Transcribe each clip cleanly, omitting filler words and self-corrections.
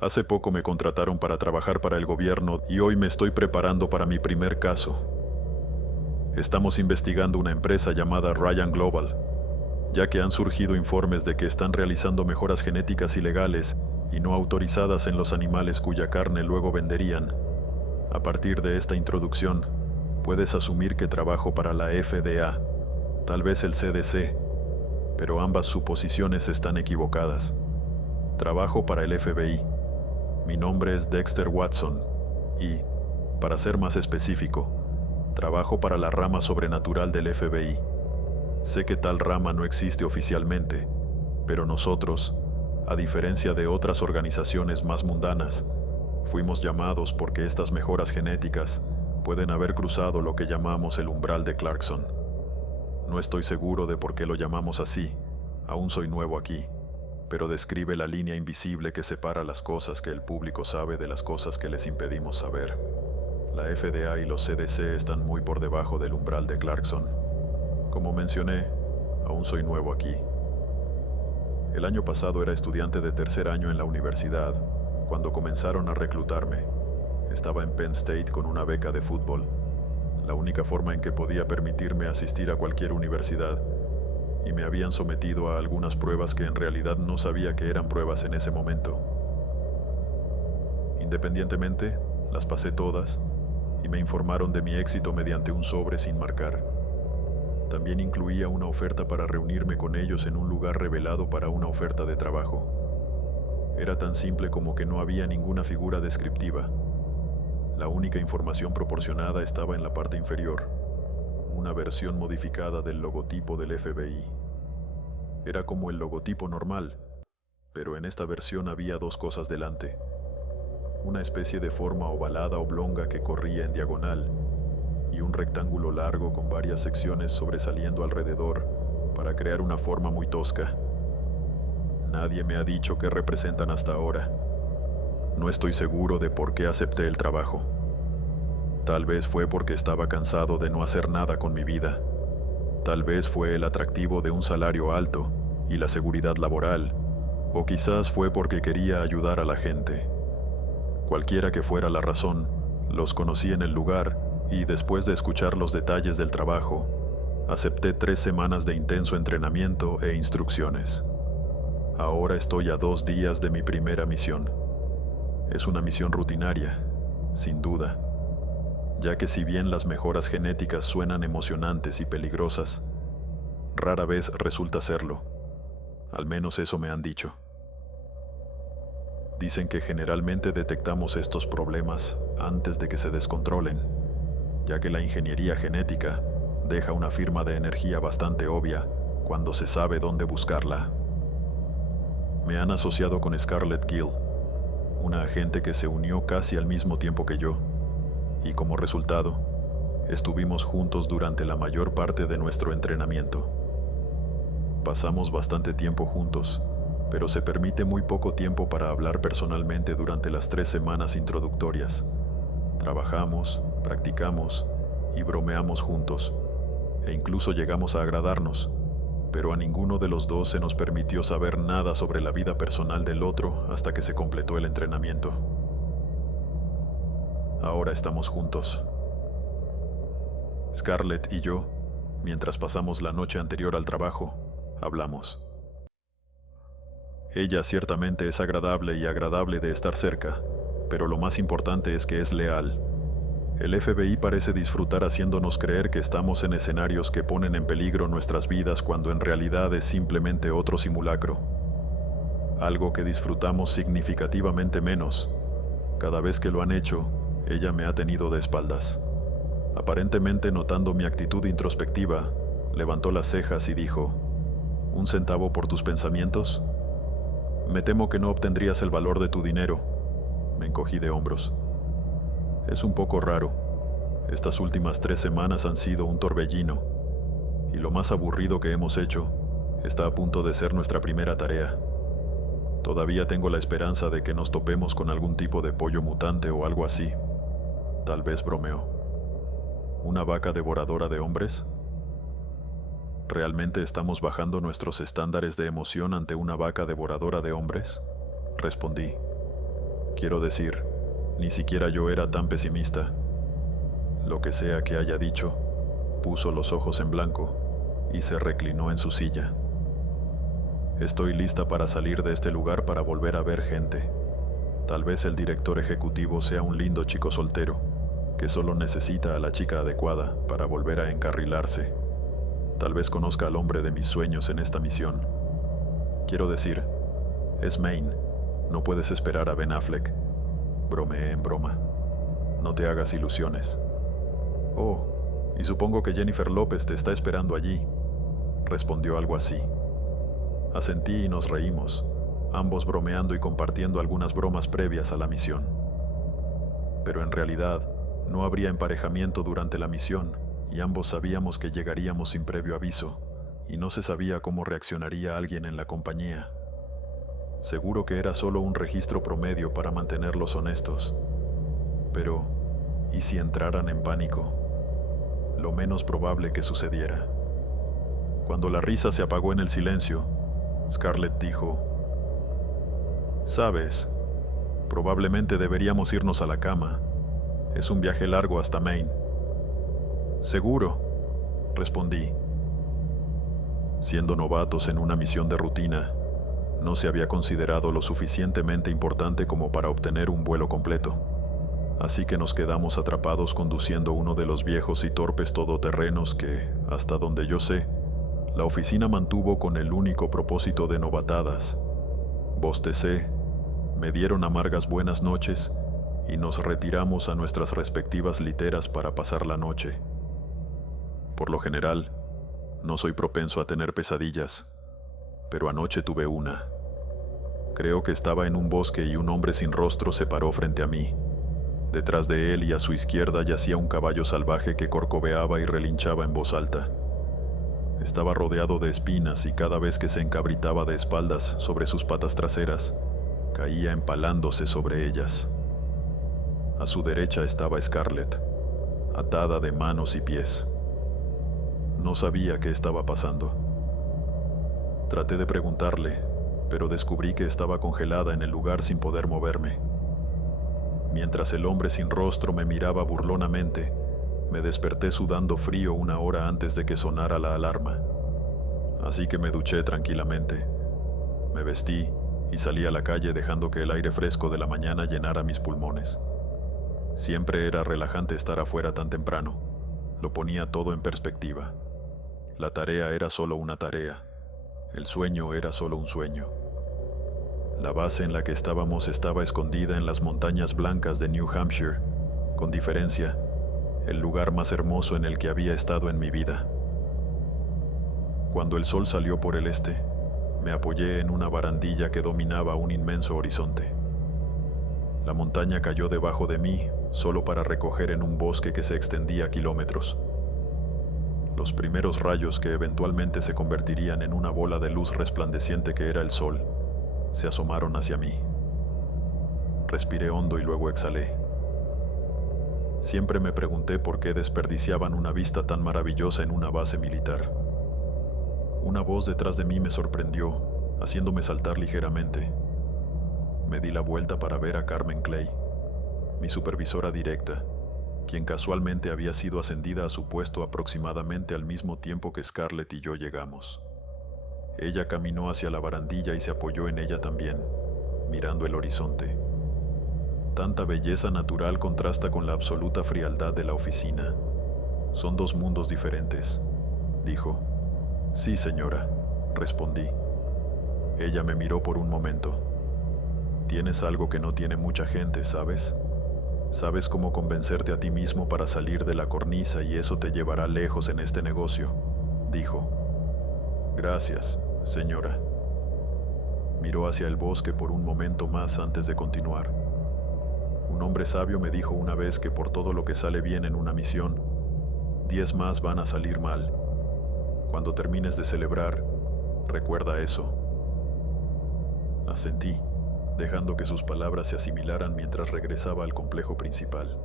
Hace poco me contrataron para trabajar para el gobierno y hoy me estoy preparando para mi primer caso. Estamos investigando una empresa llamada Ryan Global, ya que han surgido informes de que están realizando mejoras genéticas ilegales y no autorizadas en los animales cuya carne luego venderían. A partir de esta introducción, puedes asumir que trabajo para la FDA, tal vez el CDC, pero ambas suposiciones están equivocadas. Trabajo para el FBI. Mi nombre es Dexter Watson y, para ser más específico, trabajo para la rama sobrenatural del FBI. Sé que tal rama no existe oficialmente, pero nosotros, a diferencia de otras organizaciones más mundanas, fuimos llamados porque estas mejoras genéticas pueden haber cruzado lo que llamamos el umbral de Clarkson. No estoy seguro de por qué lo llamamos así, aún soy nuevo aquí, pero describe la línea invisible que separa las cosas que el público sabe de las cosas que les impedimos saber. La FDA y los CDC están muy por debajo del umbral de Clarkson. Como mencioné, aún soy nuevo aquí. El año pasado era estudiante de tercer año en la universidad, cuando comenzaron a reclutarme. Estaba en Penn State con una beca de fútbol, la única forma en que podía permitirme asistir a cualquier universidad, y me habían sometido a algunas pruebas que en realidad no sabía que eran pruebas en ese momento. Independientemente, las pasé todas, y me informaron de mi éxito mediante un sobre sin marcar. También incluía una oferta para reunirme con ellos en un lugar revelado para una oferta de trabajo. Era tan simple como que no había ninguna figura descriptiva. La única información proporcionada estaba en la parte inferior, una versión modificada del logotipo del FBI. Era como el logotipo normal, pero en esta versión había dos cosas delante. Una especie de forma ovalada oblonga que corría en diagonal, y un rectángulo largo con varias secciones sobresaliendo alrededor para crear una forma muy tosca. Nadie me ha dicho qué representan hasta ahora. No estoy seguro de por qué acepté el trabajo. Tal vez fue porque estaba cansado de no hacer nada con mi vida. Tal vez fue el atractivo de un salario alto y la seguridad laboral, o quizás fue porque quería ayudar a la gente. Cualquiera que fuera la razón, los conocí en el lugar y después de escuchar los detalles del trabajo, acepté 3 semanas de intenso entrenamiento e instrucciones. Ahora estoy a 2 días de mi primera misión. Es una misión rutinaria, sin duda, ya que si bien las mejoras genéticas suenan emocionantes y peligrosas, rara vez resulta serlo. Al menos eso me han dicho. Dicen que generalmente detectamos estos problemas antes de que se descontrolen, ya que la ingeniería genética deja una firma de energía bastante obvia cuando se sabe dónde buscarla. Me han asociado con Scarlett Gill, una agente que se unió casi al mismo tiempo que yo, y como resultado, estuvimos juntos durante la mayor parte de nuestro entrenamiento. Pasamos bastante tiempo juntos, pero se permite muy poco tiempo para hablar personalmente durante las 3 semanas introductorias. Trabajamos, practicamos y bromeamos juntos, e incluso llegamos a agradarnos, pero a ninguno de los dos se nos permitió saber nada sobre la vida personal del otro hasta que se completó el entrenamiento. Ahora estamos juntos. Scarlett y yo, mientras pasamos la noche anterior al trabajo, hablamos. Ella ciertamente es agradable y agradable de estar cerca, pero lo más importante es que es leal. El FBI parece disfrutar haciéndonos creer que estamos en escenarios que ponen en peligro nuestras vidas cuando en realidad es simplemente otro simulacro. Algo que disfrutamos significativamente menos. Cada vez que lo han hecho, ella me ha tenido de espaldas. Aparentemente notando mi actitud introspectiva, levantó las cejas y dijo: ¿1 centavo por tus pensamientos? Me temo que no obtendrías el valor de tu dinero. Me encogí de hombros. Es un poco raro. Estas últimas 3 semanas han sido un torbellino, y lo más aburrido que hemos hecho está a punto de ser nuestra primera tarea. Todavía tengo la esperanza de que nos topemos con algún tipo de pollo mutante o algo así. Tal vez bromeó. ¿Una vaca devoradora de hombres? ¿Realmente estamos bajando nuestros estándares de emoción ante una vaca devoradora de hombres? Respondí. Quiero decir, ni siquiera yo era tan pesimista. Lo que sea que haya dicho, puso los ojos en blanco y se reclinó en su silla. Estoy lista para salir de este lugar para volver a ver gente. Tal vez el director ejecutivo sea un lindo chico soltero, que solo necesita a la chica adecuada para volver a encarrilarse. Tal vez conozca al hombre de mis sueños en esta misión. Quiero decir, es Maine. No puedes esperar a Ben Affleck. Bromeé en broma. No te hagas ilusiones. Oh, y supongo que Jennifer López te está esperando allí. Respondió algo así. Asentí y nos reímos, ambos bromeando y compartiendo algunas bromas previas a la misión. Pero en realidad, no habría emparejamiento durante la misión, y ambos sabíamos que llegaríamos sin previo aviso, y no se sabía cómo reaccionaría alguien en la compañía. Seguro que era solo un registro promedio para mantenerlos honestos. Pero, ¿y si entraran en pánico? Lo menos probable que sucediera. Cuando la risa se apagó en el silencio, Scarlett dijo: «Sabes, probablemente deberíamos irnos a la cama. Es un viaje largo hasta Maine». «Seguro», respondí. Siendo novatos en una misión de rutina, no se había considerado lo suficientemente importante como para obtener un vuelo completo. Así que nos quedamos atrapados conduciendo uno de los viejos y torpes todoterrenos que, hasta donde yo sé, la oficina mantuvo con el único propósito de novatadas. Bostecé, me dieron amargas buenas noches y nos retiramos a nuestras respectivas literas para pasar la noche. Por lo general, no soy propenso a tener pesadillas, pero anoche tuve una. Creo que estaba en un bosque y un hombre sin rostro se paró frente a mí. Detrás de él y a su izquierda yacía un caballo salvaje que corcoveaba y relinchaba en voz alta. Estaba rodeado de espinas y cada vez que se encabritaba de espaldas sobre sus patas traseras, caía empalándose sobre ellas. A su derecha estaba Scarlett, atada de manos y pies. No sabía qué estaba pasando. Traté de preguntarle, pero descubrí que estaba congelada en el lugar sin poder moverme. Mientras el hombre sin rostro me miraba burlonamente, me desperté sudando frío una hora antes de que sonara la alarma. Así que me duché tranquilamente. Me vestí y salí a la calle dejando que el aire fresco de la mañana llenara mis pulmones. Siempre era relajante estar afuera tan temprano. Lo ponía todo en perspectiva. La tarea era solo una tarea. El sueño era solo un sueño. La base en la que estábamos estaba escondida en las montañas blancas de New Hampshire, con diferencia, el lugar más hermoso en el que había estado en mi vida. Cuando el sol salió por el este, me apoyé en una barandilla que dominaba un inmenso horizonte. La montaña cayó debajo de mí, solo para recoger en un bosque que se extendía a kilómetros. Los primeros rayos que eventualmente se convertirían en una bola de luz resplandeciente que era el sol, se asomaron hacia mí. Respiré hondo y luego exhalé. Siempre me pregunté por qué desperdiciaban una vista tan maravillosa en una base militar. Una voz detrás de mí me sorprendió, haciéndome saltar ligeramente. Me di la vuelta para ver a Carmen Clay, mi supervisora directa, quien casualmente había sido ascendida a su puesto aproximadamente al mismo tiempo que Scarlett y yo llegamos. Ella caminó hacia la barandilla y se apoyó en ella también, mirando el horizonte. Tanta belleza natural contrasta con la absoluta frialdad de la oficina. Son dos mundos diferentes, dijo. Sí, señora, respondí. Ella me miró por un momento. Tienes algo que no tiene mucha gente, ¿sabes? Sabes cómo convencerte a ti mismo para salir de la cornisa y eso te llevará lejos en este negocio, dijo. Gracias, señora. Miró hacia el bosque por un momento más antes de continuar. Un hombre sabio me dijo una vez que por todo lo que sale bien en una misión, 10 más van a salir mal. Cuando termines de celebrar, recuerda eso. Asentí, dejando que sus palabras se asimilaran mientras regresaba al complejo principal.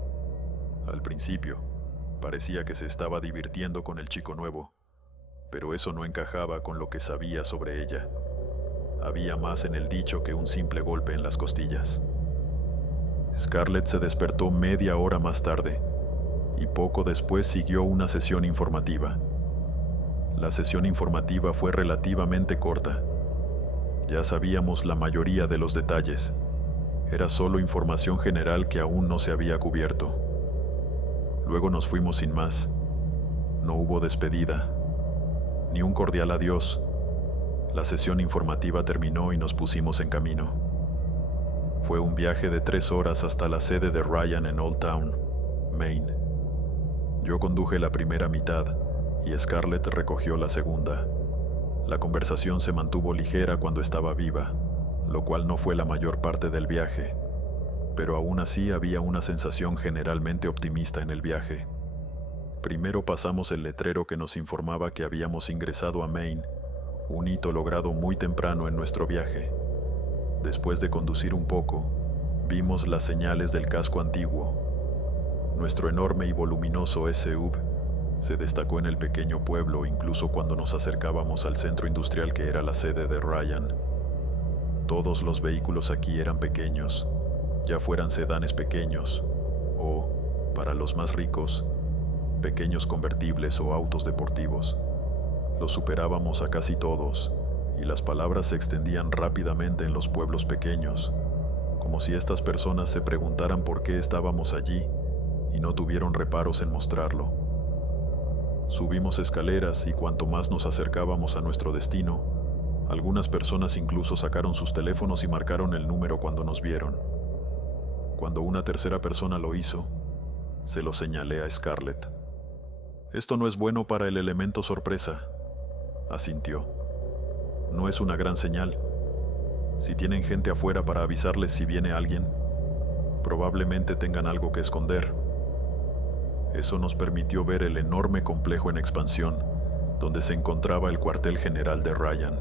Al principio, parecía que se estaba divirtiendo con el chico nuevo, pero eso no encajaba con lo que sabía sobre ella. Había más en el dicho que un simple golpe en las costillas. Scarlett se despertó media hora más tarde, y poco después siguió una sesión informativa. La sesión informativa fue relativamente corta. Ya sabíamos la mayoría de los detalles. Era solo información general que aún no se había cubierto. Luego nos fuimos sin más. No hubo despedida, ni un cordial adiós. La sesión informativa terminó y nos pusimos en camino. Fue un viaje de 3 horas hasta la sede de Ryan en Old Town, Maine. Yo conduje la primera mitad y Scarlett recogió la segunda. La conversación se mantuvo ligera cuando estaba viva, lo cual no fue la mayor parte del viaje, pero aún así había una sensación generalmente optimista en el viaje. Primero pasamos el letrero que nos informaba que habíamos ingresado a Maine, un hito logrado muy temprano en nuestro viaje. Después de conducir un poco, vimos las señales del casco antiguo. Nuestro enorme y voluminoso SUV se destacó en el pequeño pueblo incluso cuando nos acercábamos al centro industrial que era la sede de Ryan. Todos los vehículos aquí eran pequeños, ya fueran sedanes pequeños o, para los más ricos, pequeños convertibles o autos deportivos. Los superábamos a casi todos, y las palabras se extendían rápidamente en los pueblos pequeños, como si estas personas se preguntaran por qué estábamos allí y no tuvieron reparos en mostrarlo. Subimos escaleras y cuanto más nos acercábamos a nuestro destino, algunas personas incluso sacaron sus teléfonos y marcaron el número cuando nos vieron. Cuando una tercera persona lo hizo, se lo señalé a Scarlett. «Esto no es bueno para el elemento sorpresa», asintió. «No es una gran señal. Si tienen gente afuera para avisarles si viene alguien, probablemente tengan algo que esconder». Eso nos permitió ver el enorme complejo en expansión, donde se encontraba el cuartel general de Ryan.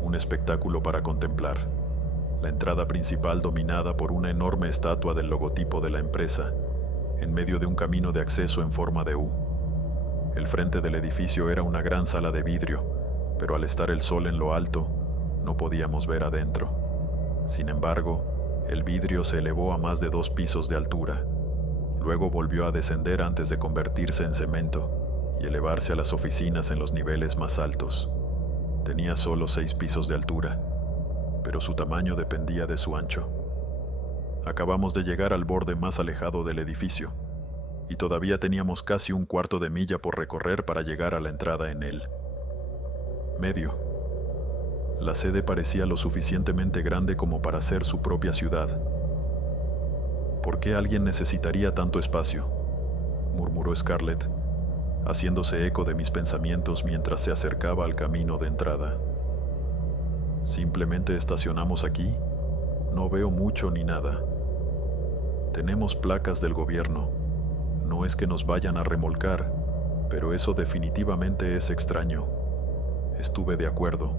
Un espectáculo para contemplar. La entrada principal dominada por una enorme estatua del logotipo de la empresa, en medio de un camino de acceso en forma de U. El frente del edificio era una gran sala de vidrio, pero al estar el sol en lo alto, no podíamos ver adentro. Sin embargo, el vidrio se elevó a más de 2 pisos de altura. Luego volvió a descender antes de convertirse en cemento y elevarse a las oficinas en los niveles más altos. Tenía solo 6 pisos de altura, pero su tamaño dependía de su ancho. Acabamos de llegar al borde más alejado del edificio, y todavía teníamos casi un cuarto de milla por recorrer para llegar a la entrada en él. Medio. La sede parecía lo suficientemente grande como para ser su propia ciudad. «¿Por qué alguien necesitaría tanto espacio?», murmuró Scarlett, haciéndose eco de mis pensamientos mientras se acercaba al camino de entrada. «Simplemente estacionamos aquí. No veo mucho ni nada. Tenemos placas del gobierno. No es que nos vayan a remolcar, pero eso definitivamente es extraño». Estuve de acuerdo,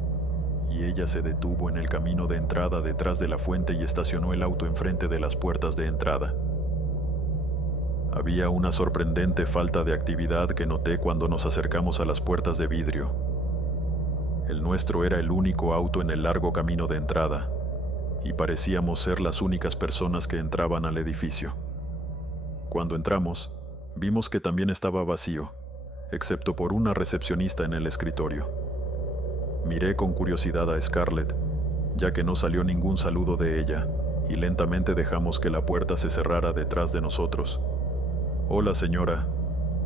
y ella se detuvo en el camino de entrada detrás de la fuente y estacionó el auto enfrente de las puertas de entrada. Había una sorprendente falta de actividad que noté cuando nos acercamos a las puertas de vidrio. El nuestro era el único auto en el largo camino de entrada, y parecíamos ser las únicas personas que entraban al edificio. Cuando entramos, vimos que también estaba vacío, excepto por una recepcionista en el escritorio. Miré con curiosidad a Scarlett, ya que no salió ningún saludo de ella, y lentamente dejamos que la puerta se cerrara detrás de nosotros. «Hola, señora»,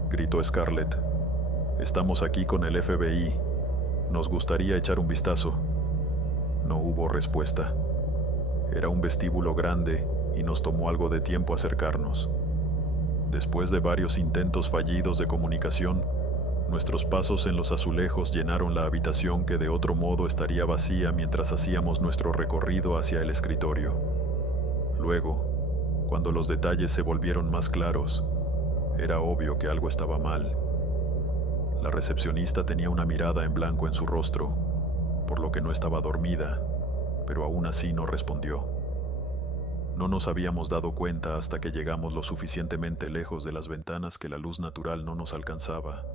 gritó Scarlett. «Estamos aquí con el FBI. Nos gustaría echar un vistazo». No hubo respuesta. Era un vestíbulo grande y nos tomó algo de tiempo acercarnos. Después de varios intentos fallidos de comunicación, nuestros pasos en los azulejos llenaron la habitación que de otro modo estaría vacía mientras hacíamos nuestro recorrido hacia el escritorio. Luego, cuando los detalles se volvieron más claros, era obvio que algo estaba mal. La recepcionista tenía una mirada en blanco en su rostro, por lo que no estaba dormida, pero aún así no respondió. No nos habíamos dado cuenta hasta que llegamos lo suficientemente lejos de las ventanas que la luz natural no nos alcanzaba,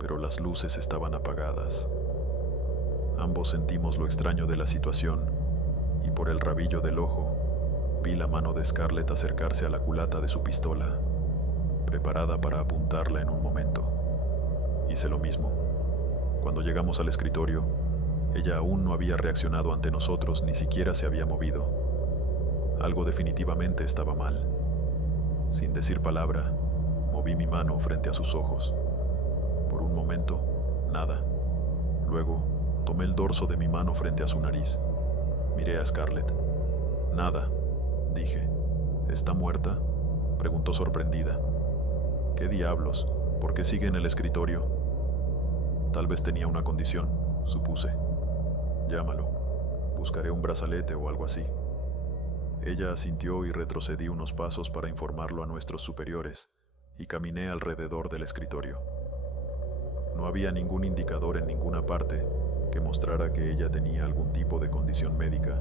pero las luces estaban apagadas. Ambos sentimos lo extraño de la situación, y por el rabillo del ojo, Vi la mano de Scarlett acercarse a la culata de su pistola, preparada para apuntarla en un momento. Hice lo mismo. Cuando llegamos al escritorio, ella aún no había reaccionado ante nosotros, ni siquiera se había movido. Algo definitivamente estaba mal. Sin decir palabra, moví mi mano frente a sus ojos. Por un momento, nada. Luego, tomé el dorso de mi mano frente a su nariz. Miré a Scarlett. Nada, dije. ¿Está muerta?, preguntó sorprendida. ¿Qué diablos? ¿Por qué sigue en el escritorio? Tal vez tenía una condición, supuse. Llámalo. Buscaré un brazalete o algo así. Ella asintió y retrocedí unos pasos para informarlo a nuestros superiores, y caminé alrededor del escritorio. No había ningún indicador en ninguna parte que mostrara que ella tenía algún tipo de condición médica,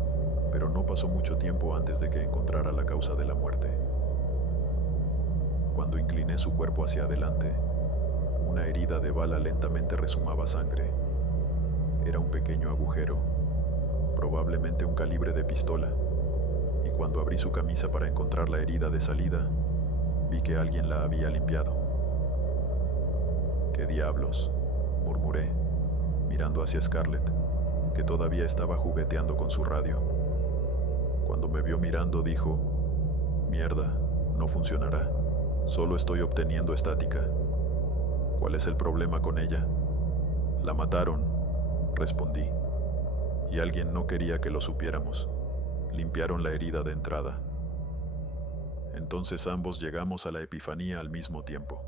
pero no pasó mucho tiempo antes de que encontrara la causa de la muerte. Cuando incliné su cuerpo hacia adelante, una herida de bala lentamente resumaba sangre. Era un pequeño agujero, probablemente un calibre de pistola, y cuando abrí su camisa para encontrar la herida de salida, vi que alguien la había limpiado. «¿Qué diablos?», murmuré, mirando hacia Scarlett, que todavía estaba jugueteando con su radio. Cuando me vio mirando, dijo: «Mierda, no funcionará. Solo estoy obteniendo estática». «¿Cuál es el problema con ella?». «La mataron», respondí. «Y alguien no quería que lo supiéramos. Limpiaron la herida de entrada». Entonces ambos llegamos a la epifanía al mismo tiempo.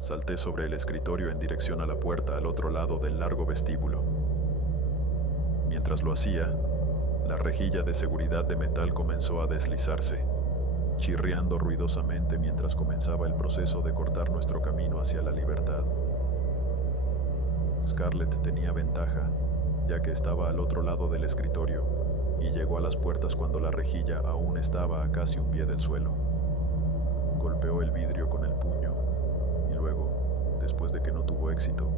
Salté sobre el escritorio en dirección a la puerta al otro lado del largo vestíbulo. Mientras lo hacía, la rejilla de seguridad de metal comenzó a deslizarse, chirriando ruidosamente mientras comenzaba el proceso de cortar nuestro camino hacia la libertad. Scarlett tenía ventaja, ya que estaba al otro lado del escritorio, y llegó a las puertas cuando la rejilla aún estaba a casi un pie del suelo. Golpeó el vidrio con el puño, y luego, después de que no tuvo éxito,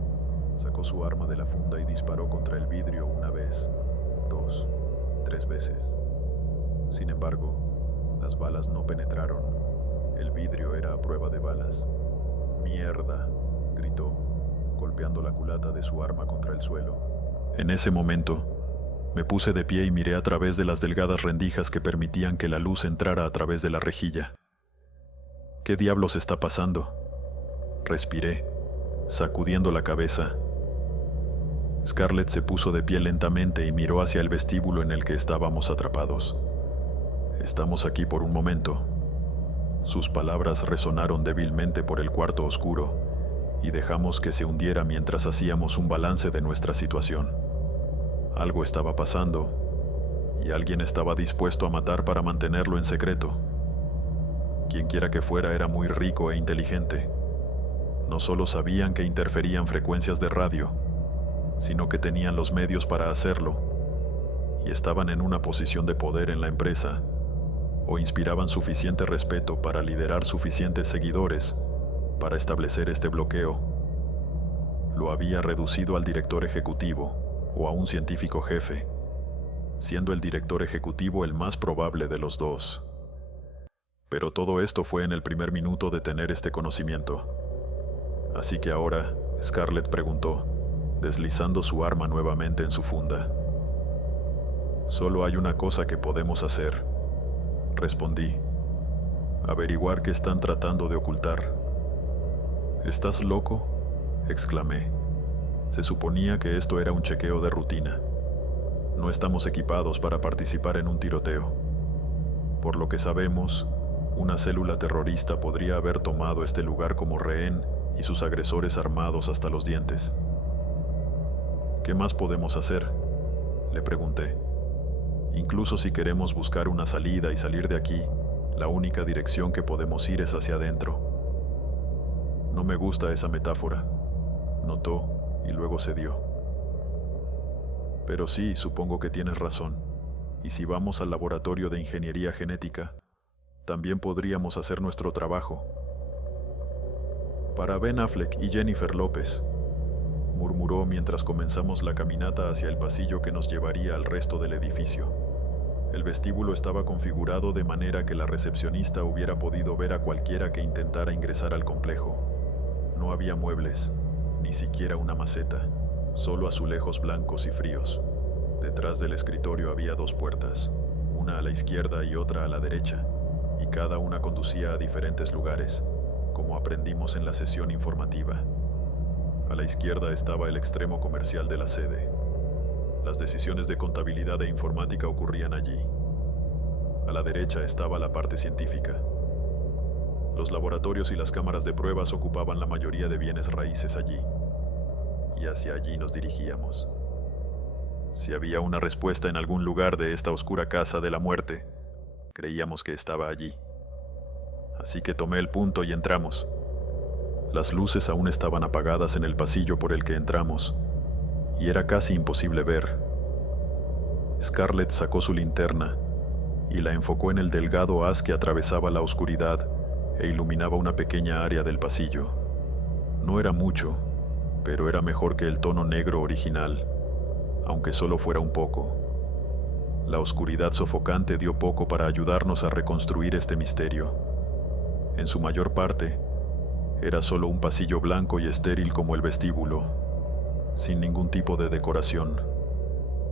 sacó su arma de la funda y disparó contra el vidrio una vez, 2, 3 veces. Sin embargo, las balas no penetraron. El vidrio era a prueba de balas. «¡Mierda!», gritó, golpeando la culata de su arma contra el suelo. En ese momento, me puse de pie y miré a través de las delgadas rendijas que permitían que la luz entrara a través de la rejilla. «¿Qué diablos está pasando?», respiré, sacudiendo la cabeza. Scarlett se puso de pie lentamente y miró hacia el vestíbulo en el que estábamos atrapados. «Estamos aquí por un momento». Sus palabras resonaron débilmente por el cuarto oscuro, y dejamos que se hundiera mientras hacíamos un balance de nuestra situación. Algo estaba pasando, y alguien estaba dispuesto a matar para mantenerlo en secreto. Quienquiera que fuera era muy rico e inteligente. No solo sabían que interferían frecuencias de radio, sino que tenían los medios para hacerlo, y estaban en una posición de poder en la empresa, o inspiraban suficiente respeto para liderar suficientes seguidores para establecer este bloqueo. Lo había reducido al director ejecutivo o a un científico jefe, siendo el director ejecutivo el más probable de los dos. Pero todo esto fue en el primer minuto de tener este conocimiento. Así que ahora, Scarlett preguntó, deslizando su arma nuevamente en su funda. «Solo hay una cosa que podemos hacer», respondí. «Averiguar qué están tratando de ocultar». «¿Estás loco?», exclamé. Se suponía que esto era un chequeo de rutina. No estamos equipados para participar en un tiroteo. Por lo que sabemos, una célula terrorista podría haber tomado este lugar como rehén y sus agresores armados hasta los dientes. «¿Qué más podemos hacer?», le pregunté. «Incluso si queremos buscar una salida y salir de aquí, la única dirección que podemos ir es hacia adentro». «No me gusta esa metáfora», notó y luego cedió. «Pero sí, supongo que tienes razón. Y si vamos al laboratorio de ingeniería genética, también podríamos hacer nuestro trabajo». «Para Ben Affleck y Jennifer López», murmuró mientras comenzamos la caminata hacia el pasillo que nos llevaría al resto del edificio. El vestíbulo estaba configurado de manera que la recepcionista hubiera podido ver a cualquiera que intentara ingresar al complejo. No había muebles, ni siquiera una maceta, solo azulejos blancos y fríos. Detrás del escritorio había 2 puertas, una a la izquierda y otra a la derecha, y cada una conducía a diferentes lugares, como aprendimos en la sesión informativa. A la izquierda estaba el extremo comercial de la sede. Las decisiones de contabilidad e informática ocurrían allí. A la derecha estaba la parte científica. Los laboratorios y las cámaras de pruebas ocupaban la mayoría de bienes raíces allí. Y hacia allí nos dirigíamos. Si había una respuesta en algún lugar de esta oscura casa de la muerte, creíamos que estaba allí. Así que tomé el punto y entramos. Las luces aún estaban apagadas en el pasillo por el que entramos, y era casi imposible ver. Scarlett sacó su linterna y la enfocó en el delgado haz que atravesaba la oscuridad e iluminaba una pequeña área del pasillo. No era mucho, pero era mejor que el tono negro original, aunque solo fuera un poco. La oscuridad sofocante dio poco para ayudarnos a reconstruir este misterio. En su mayor parte, era solo un pasillo blanco y estéril como el vestíbulo, sin ningún tipo de decoración.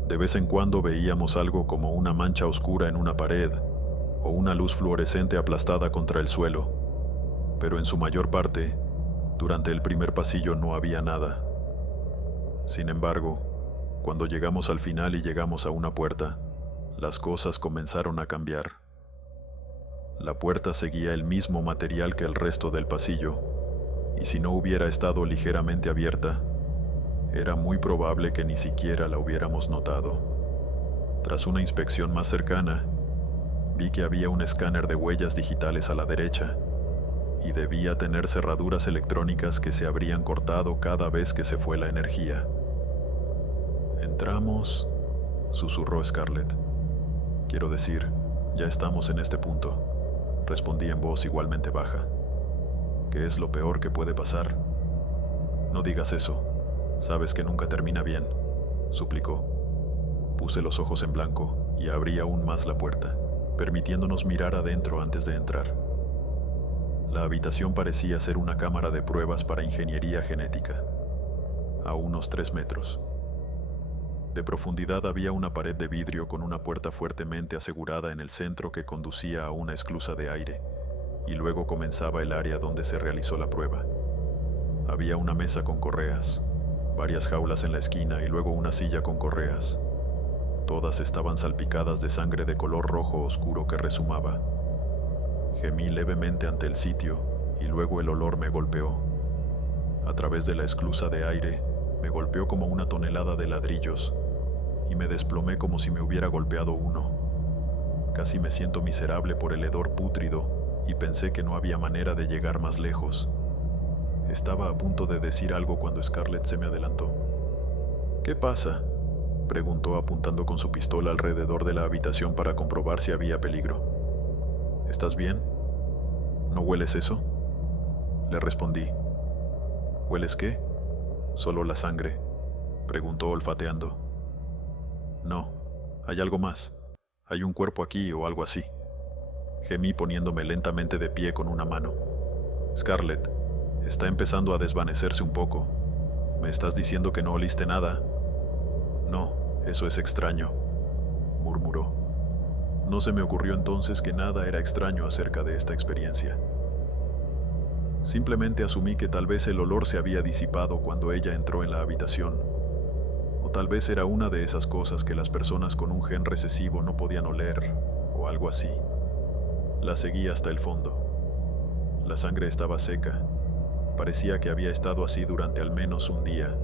De vez en cuando veíamos algo como una mancha oscura en una pared o una luz fluorescente aplastada contra el suelo, pero en su mayor parte, durante el primer pasillo no había nada. Sin embargo, cuando llegamos al final y llegamos a una puerta, las cosas comenzaron a cambiar. La puerta seguía el mismo material que el resto del pasillo, y si no hubiera estado ligeramente abierta, era muy probable que ni siquiera la hubiéramos notado. Tras una inspección más cercana, vi que había un escáner de huellas digitales a la derecha, y debía tener cerraduras electrónicas que se habrían cortado cada vez que se fue la energía. «Entramos», susurró Scarlett. «Quiero decir, ya estamos en este punto», respondí en voz igualmente baja. «¿Qué es lo peor que puede pasar?» «No digas eso. Sabes que nunca termina bien», suplicó. Puse los ojos en blanco y abrí aún más la puerta, permitiéndonos mirar adentro antes de entrar. La habitación parecía ser una cámara de pruebas para ingeniería genética, a unos 3 metros. De profundidad había una pared de vidrio con una puerta fuertemente asegurada en el centro que conducía a una esclusa de aire, y luego comenzaba el área donde se realizó la prueba. Había una mesa con correas, varias jaulas en la esquina y luego una silla con correas. Todas estaban salpicadas de sangre de color rojo oscuro que rezumaba. Gemí levemente ante el sitio y luego el olor me golpeó. A través de la esclusa de aire, me golpeó como una tonelada de ladrillos y me desplomé como si me hubiera golpeado uno. Casi me siento miserable por el hedor pútrido y pensé que no había manera de llegar más lejos. Estaba a punto de decir algo cuando Scarlett se me adelantó. «¿Qué pasa?», preguntó apuntando con su pistola alrededor de la habitación para comprobar si había peligro. «¿Estás bien? ¿No hueles eso?», le respondí. «¿Hueles qué?». «Solo la sangre», preguntó olfateando. «No, hay algo más. Hay un cuerpo aquí o algo así», gemí poniéndome lentamente de pie con una mano. «Scarlett, está empezando a desvanecerse un poco. ¿Me estás diciendo que no oliste nada?». «No, eso es extraño», murmuró. No se me ocurrió entonces que nada era extraño acerca de esta experiencia. Simplemente asumí que tal vez el olor se había disipado cuando ella entró en la habitación, o tal vez era una de esas cosas que las personas con un gen recesivo no podían oler, o algo así. La seguí hasta el fondo. La sangre estaba seca. Parecía que había estado así durante al menos un día,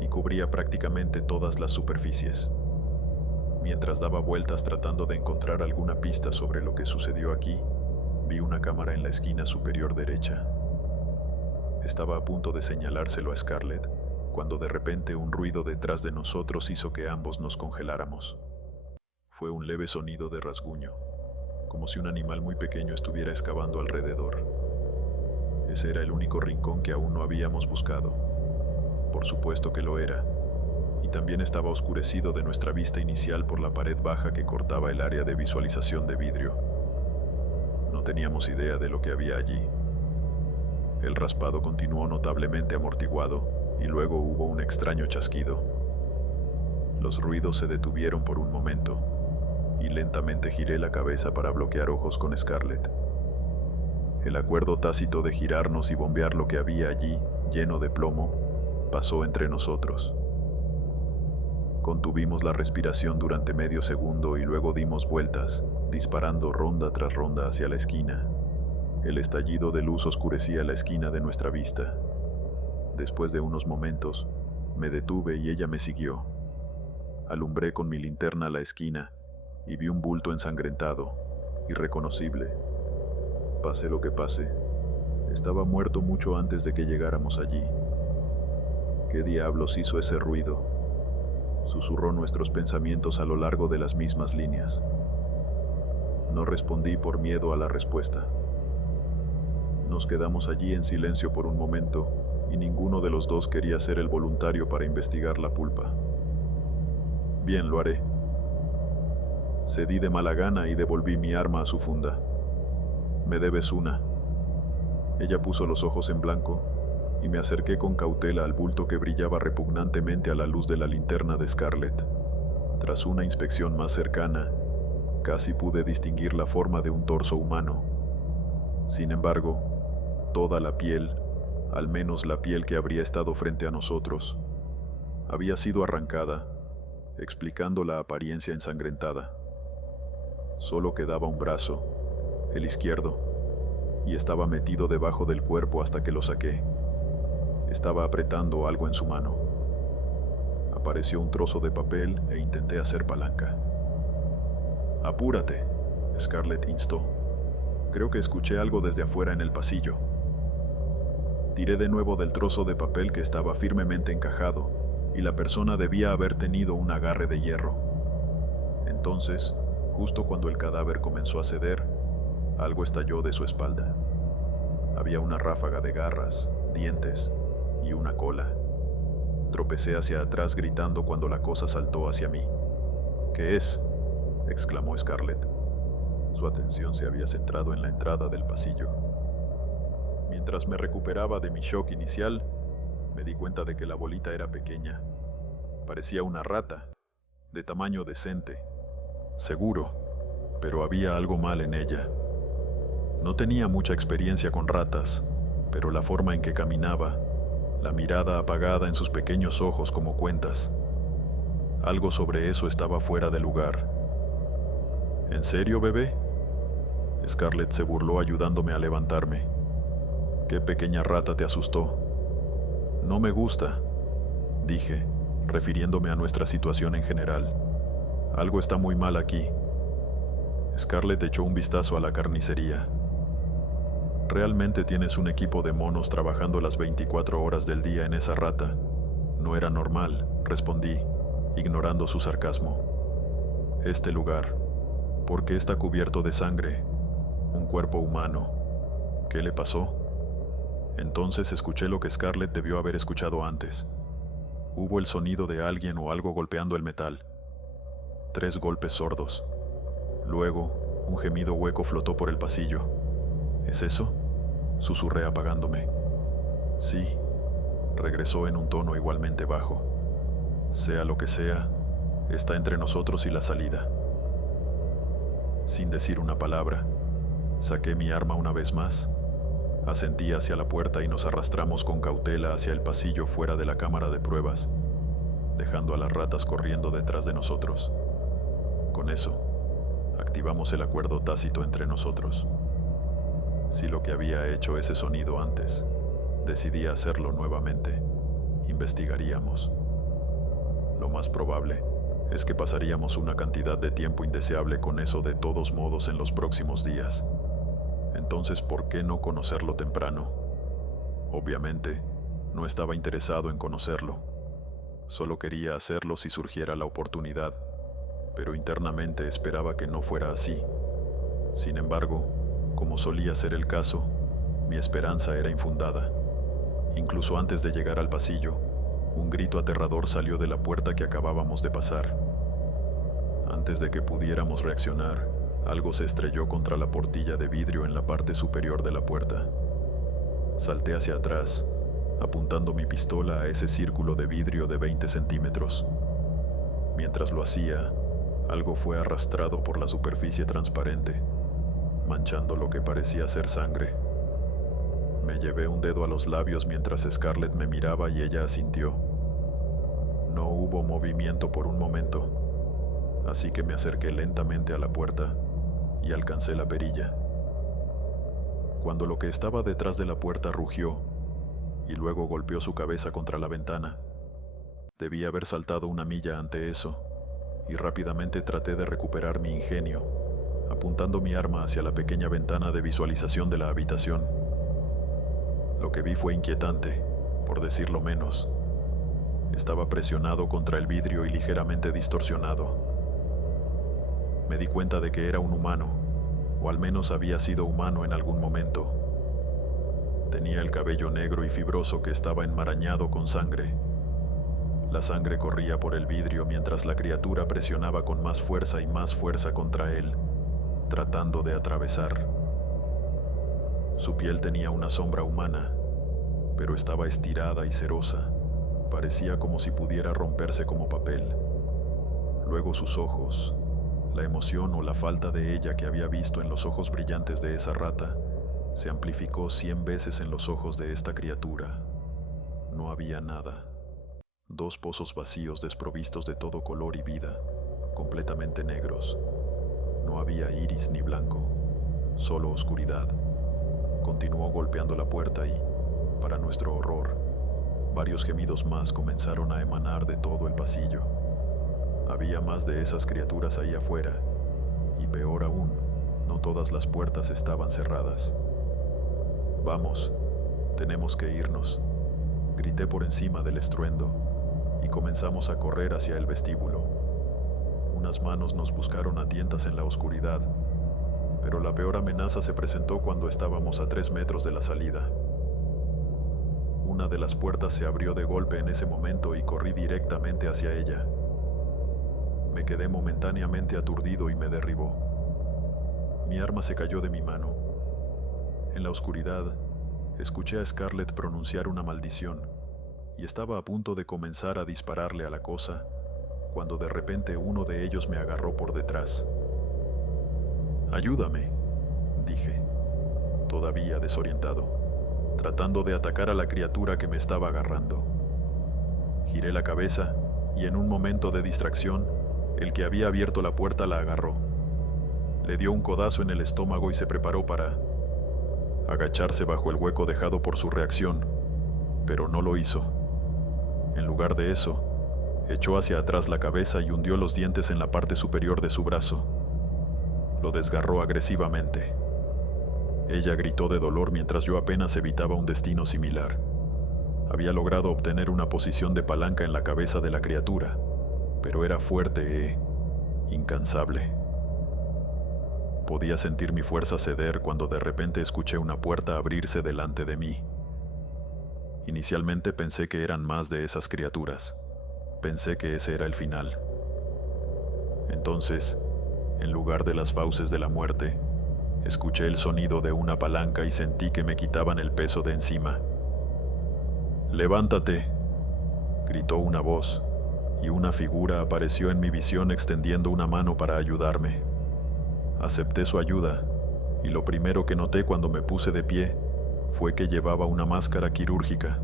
y cubría prácticamente todas las superficies. Mientras daba vueltas tratando de encontrar alguna pista sobre lo que sucedió aquí, vi una cámara en la esquina superior derecha. Estaba a punto de señalárselo a Scarlett, cuando de repente un ruido detrás de nosotros hizo que ambos nos congeláramos. Fue un leve sonido de rasguño, como si un animal muy pequeño estuviera excavando alrededor. Ese era el único rincón que aún no habíamos buscado. Por supuesto que lo era, y también estaba oscurecido de nuestra vista inicial por la pared baja que cortaba el área de visualización de vidrio. No teníamos idea de lo que había allí. El raspado continuó notablemente amortiguado y luego hubo un extraño chasquido. Los ruidos se detuvieron por un momento y lentamente giré la cabeza para bloquear ojos con Scarlett. El acuerdo tácito de girarnos y bombear lo que había allí, lleno de plomo, pasó entre nosotros. Contuvimos la respiración durante medio segundo y luego dimos vueltas, disparando ronda tras ronda hacia la esquina. El estallido de luz oscurecía la esquina de nuestra vista. Después de unos momentos, me detuve y ella me siguió. Alumbré con mi linterna la esquina y vi un bulto ensangrentado, irreconocible. Pase lo que pase, estaba muerto mucho antes de que llegáramos allí. ¿Qué diablos hizo ese ruido?, susurró nuestros pensamientos a lo largo de las mismas líneas. No respondí por miedo a la respuesta. Nos quedamos allí en silencio por un momento y ninguno de los dos quería ser el voluntario para investigar la pulpa. Bien, lo haré. Cedí de mala gana y devolví mi arma a su funda. Me debes una. Ella puso los ojos en blanco y me acerqué con cautela al bulto que brillaba repugnantemente a la luz de la linterna de Scarlett. Tras una inspección más cercana, casi pude distinguir la forma de un torso humano. Sin embargo, toda la piel, al menos la piel que habría estado frente a nosotros, había sido arrancada, explicando la apariencia ensangrentada. Solo quedaba un brazo, el izquierdo, y estaba metido debajo del cuerpo hasta que lo saqué. Estaba apretando algo en su mano. Apareció un trozo de papel e intenté hacer palanca. «Apúrate», Scarlett instó. Creo que escuché algo desde afuera en el pasillo. Tiré de nuevo del trozo de papel que estaba firmemente encajado, y la persona debía haber tenido un agarre de hierro. Entonces, justo cuando el cadáver comenzó a ceder, algo estalló de su espalda. Había una ráfaga de garras, dientes y una cola. Tropecé hacia atrás gritando cuando la cosa saltó hacia mí. «¿Qué es?», exclamó Scarlett. Su atención se había centrado en la entrada del pasillo. Mientras me recuperaba de mi shock inicial, me di cuenta de que la bolita era pequeña. Parecía una rata, de tamaño decente, seguro, pero había algo mal en ella. No tenía mucha experiencia con ratas, pero la forma en que caminaba, la mirada apagada en sus pequeños ojos como cuentas, algo sobre eso estaba fuera de lugar. ¿En serio, bebé?, Scarlett se burló ayudándome a levantarme. «¿Qué pequeña rata te asustó?». «No me gusta», dije, refiriéndome a nuestra situación en general. «Algo está muy mal aquí». Scarlett echó un vistazo a la carnicería. «Realmente tienes un equipo de monos trabajando las 24 horas del día en esa rata. No era normal», respondí, ignorando su sarcasmo. «Este lugar, ¿por qué está cubierto de sangre? Un cuerpo humano. ¿Qué le pasó?». Entonces escuché lo que Scarlett debió haber escuchado antes. Hubo el sonido de alguien o algo golpeando el metal. 3 golpes sordos. Luego, un gemido hueco flotó por el pasillo. «¿Es eso?», susurré apagándome. «Sí», regresó en un tono igualmente bajo. «Sea lo que sea, está entre nosotros y la salida». Sin decir una palabra, saqué mi arma una vez más, asentí hacia la puerta y nos arrastramos con cautela hacia el pasillo fuera de la cámara de pruebas, dejando a las ratas corriendo detrás de nosotros. Con eso, activamos el acuerdo tácito entre nosotros. Si lo que había hecho ese sonido antes decidía hacerlo nuevamente, investigaríamos. Lo más probable es que pasaríamos una cantidad de tiempo indeseable con eso de todos modos en los próximos días. Entonces, ¿por qué no conocerlo temprano? Obviamente, no estaba interesado en conocerlo. Solo quería hacerlo si surgiera la oportunidad, pero internamente esperaba que no fuera así. Sin embargo, como solía ser el caso, mi esperanza era infundada. Incluso antes de llegar al pasillo, Un grito aterrador salió de la puerta que acabábamos de pasar. Antes de que pudiéramos reaccionar, algo se estrelló contra la portilla de vidrio en la parte superior de la puerta. Salté hacia atrás, apuntando mi pistola a ese círculo de vidrio de 20 centímetros. Mientras lo hacía, algo fue arrastrado por la superficie transparente, manchando lo que parecía ser sangre. Me llevé un dedo a los labios mientras Scarlett me miraba y ella asintió. No hubo movimiento por un momento, así que me acerqué lentamente a la puerta y alcancé la perilla. Cuando lo que estaba detrás de la puerta rugió y luego golpeó su cabeza contra la ventana, debí haber saltado una milla ante eso, y rápidamente traté de recuperar mi ingenio, apuntando mi arma hacia la pequeña ventana de visualización de la habitación. Lo que vi fue inquietante, por decirlo menos. Estaba presionado contra el vidrio y ligeramente distorsionado. Me di cuenta de que era un humano, o al menos había sido humano en algún momento. Tenía el cabello negro y fibroso que estaba enmarañado con sangre. La sangre corría por el vidrio mientras la criatura presionaba con más fuerza y más fuerza contra él, tratando de atravesar. Su piel tenía una sombra humana, pero estaba estirada y cerosa. Parecía como si pudiera romperse como papel. Luego sus ojos, la emoción o la falta de ella que había visto en los ojos brillantes de esa rata, se amplificó 100 veces en los ojos de esta criatura. No había nada. 2 pozos vacíos desprovistos de todo color y vida, completamente negros. No había iris ni blanco, solo oscuridad. Continuó golpeando la puerta y, para nuestro horror, varios gemidos más comenzaron a emanar de todo el pasillo. Había más de esas criaturas ahí afuera, y peor aún, no todas las puertas estaban cerradas. «Vamos, tenemos que irnos», grité por encima del estruendo, y comenzamos a correr hacia el vestíbulo. Unas manos nos buscaron a tientas en la oscuridad, pero la peor amenaza se presentó cuando estábamos a 3 metros de la salida. Una de las puertas se abrió de golpe en ese momento y corrí directamente hacia ella. Me quedé momentáneamente aturdido y me derribó. Mi arma se cayó de mi mano. En la oscuridad, escuché a Scarlett pronunciar una maldición y estaba a punto de comenzar a dispararle a la cosa, cuando de repente uno de ellos me agarró por detrás. «Ayúdame», dije, todavía desorientado, tratando de atacar a la criatura que me estaba agarrando. Giré la cabeza y en un momento de distracción, el que había abierto la puerta la agarró. Le dio un codazo en el estómago y se preparó para agacharse bajo el hueco dejado por su reacción, pero no lo hizo. En lugar de eso, echó hacia atrás la cabeza y hundió los dientes en la parte superior de su brazo. Lo desgarró agresivamente. Ella gritó de dolor mientras yo apenas evitaba un destino similar. Había logrado obtener una posición de palanca en la cabeza de la criatura, pero era fuerte e incansable. Podía sentir mi fuerza ceder cuando de repente escuché una puerta abrirse delante de mí. Inicialmente pensé que eran más de esas criaturas. Pensé que ese era el final. Entonces, en lugar de las fauces de la muerte, escuché el sonido de una palanca y sentí que me quitaban el peso de encima. «¡Levántate!», gritó una voz, y una figura apareció en mi visión extendiendo una mano para ayudarme. Acepté su ayuda, y lo primero que noté cuando me puse de pie fue que llevaba una máscara quirúrgica.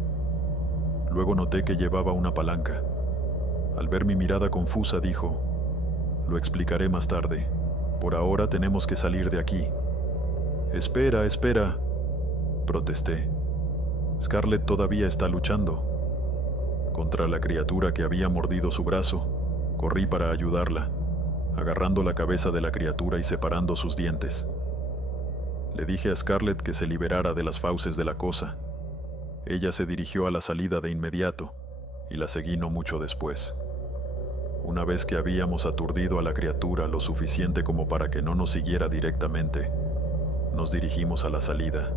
Luego noté que llevaba una palanca. Al ver mi mirada confusa dijo: «Lo explicaré más tarde. Por ahora tenemos que salir de aquí». «Espera, espera», protesté. «Scarlett todavía está luchando». Contra la criatura que había mordido su brazo, corrí para ayudarla, agarrando la cabeza de la criatura y separando sus dientes. Le dije a Scarlett que se liberara de las fauces de la cosa. Ella se dirigió a la salida de inmediato, y la seguí no mucho después. Una vez que habíamos aturdido a la criatura lo suficiente como para que no nos siguiera directamente, nos dirigimos a la salida.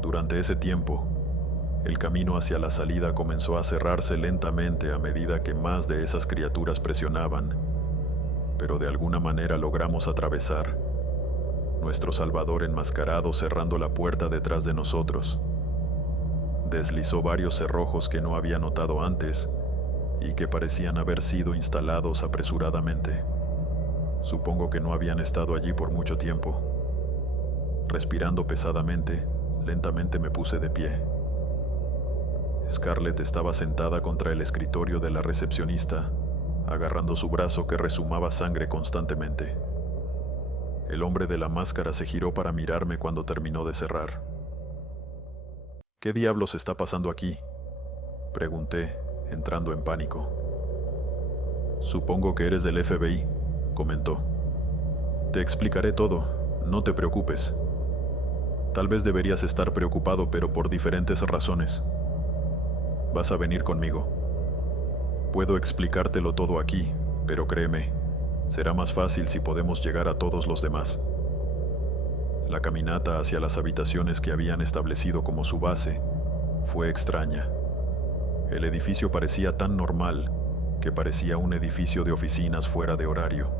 Durante ese tiempo, El camino hacia la salida comenzó a cerrarse lentamente a medida que más de esas criaturas presionaban, pero de alguna manera logramos atravesar. Nuestro salvador enmascarado cerrando la puerta detrás de nosotros. Deslizó varios cerrojos que no había notado antes y que parecían haber sido instalados apresuradamente. Supongo que no habían estado allí por mucho tiempo. Respirando pesadamente, lentamente me puse de pie. Scarlett estaba sentada contra el escritorio de la recepcionista, agarrando su brazo que rezumaba sangre constantemente. El hombre de la máscara se giró para mirarme cuando terminó de cerrar. ¿Qué diablos está pasando aquí?, pregunté, entrando en pánico. Supongo que eres del FBI, comentó. Te explicaré todo, no te preocupes. Tal vez deberías estar preocupado, pero por diferentes razones. Vas a venir conmigo. Puedo explicártelo todo aquí, pero créeme, será más fácil si podemos llegar a todos los demás. La caminata hacia las habitaciones que habían establecido como su base fue extraña. El edificio parecía tan normal que parecía un edificio de oficinas fuera de horario.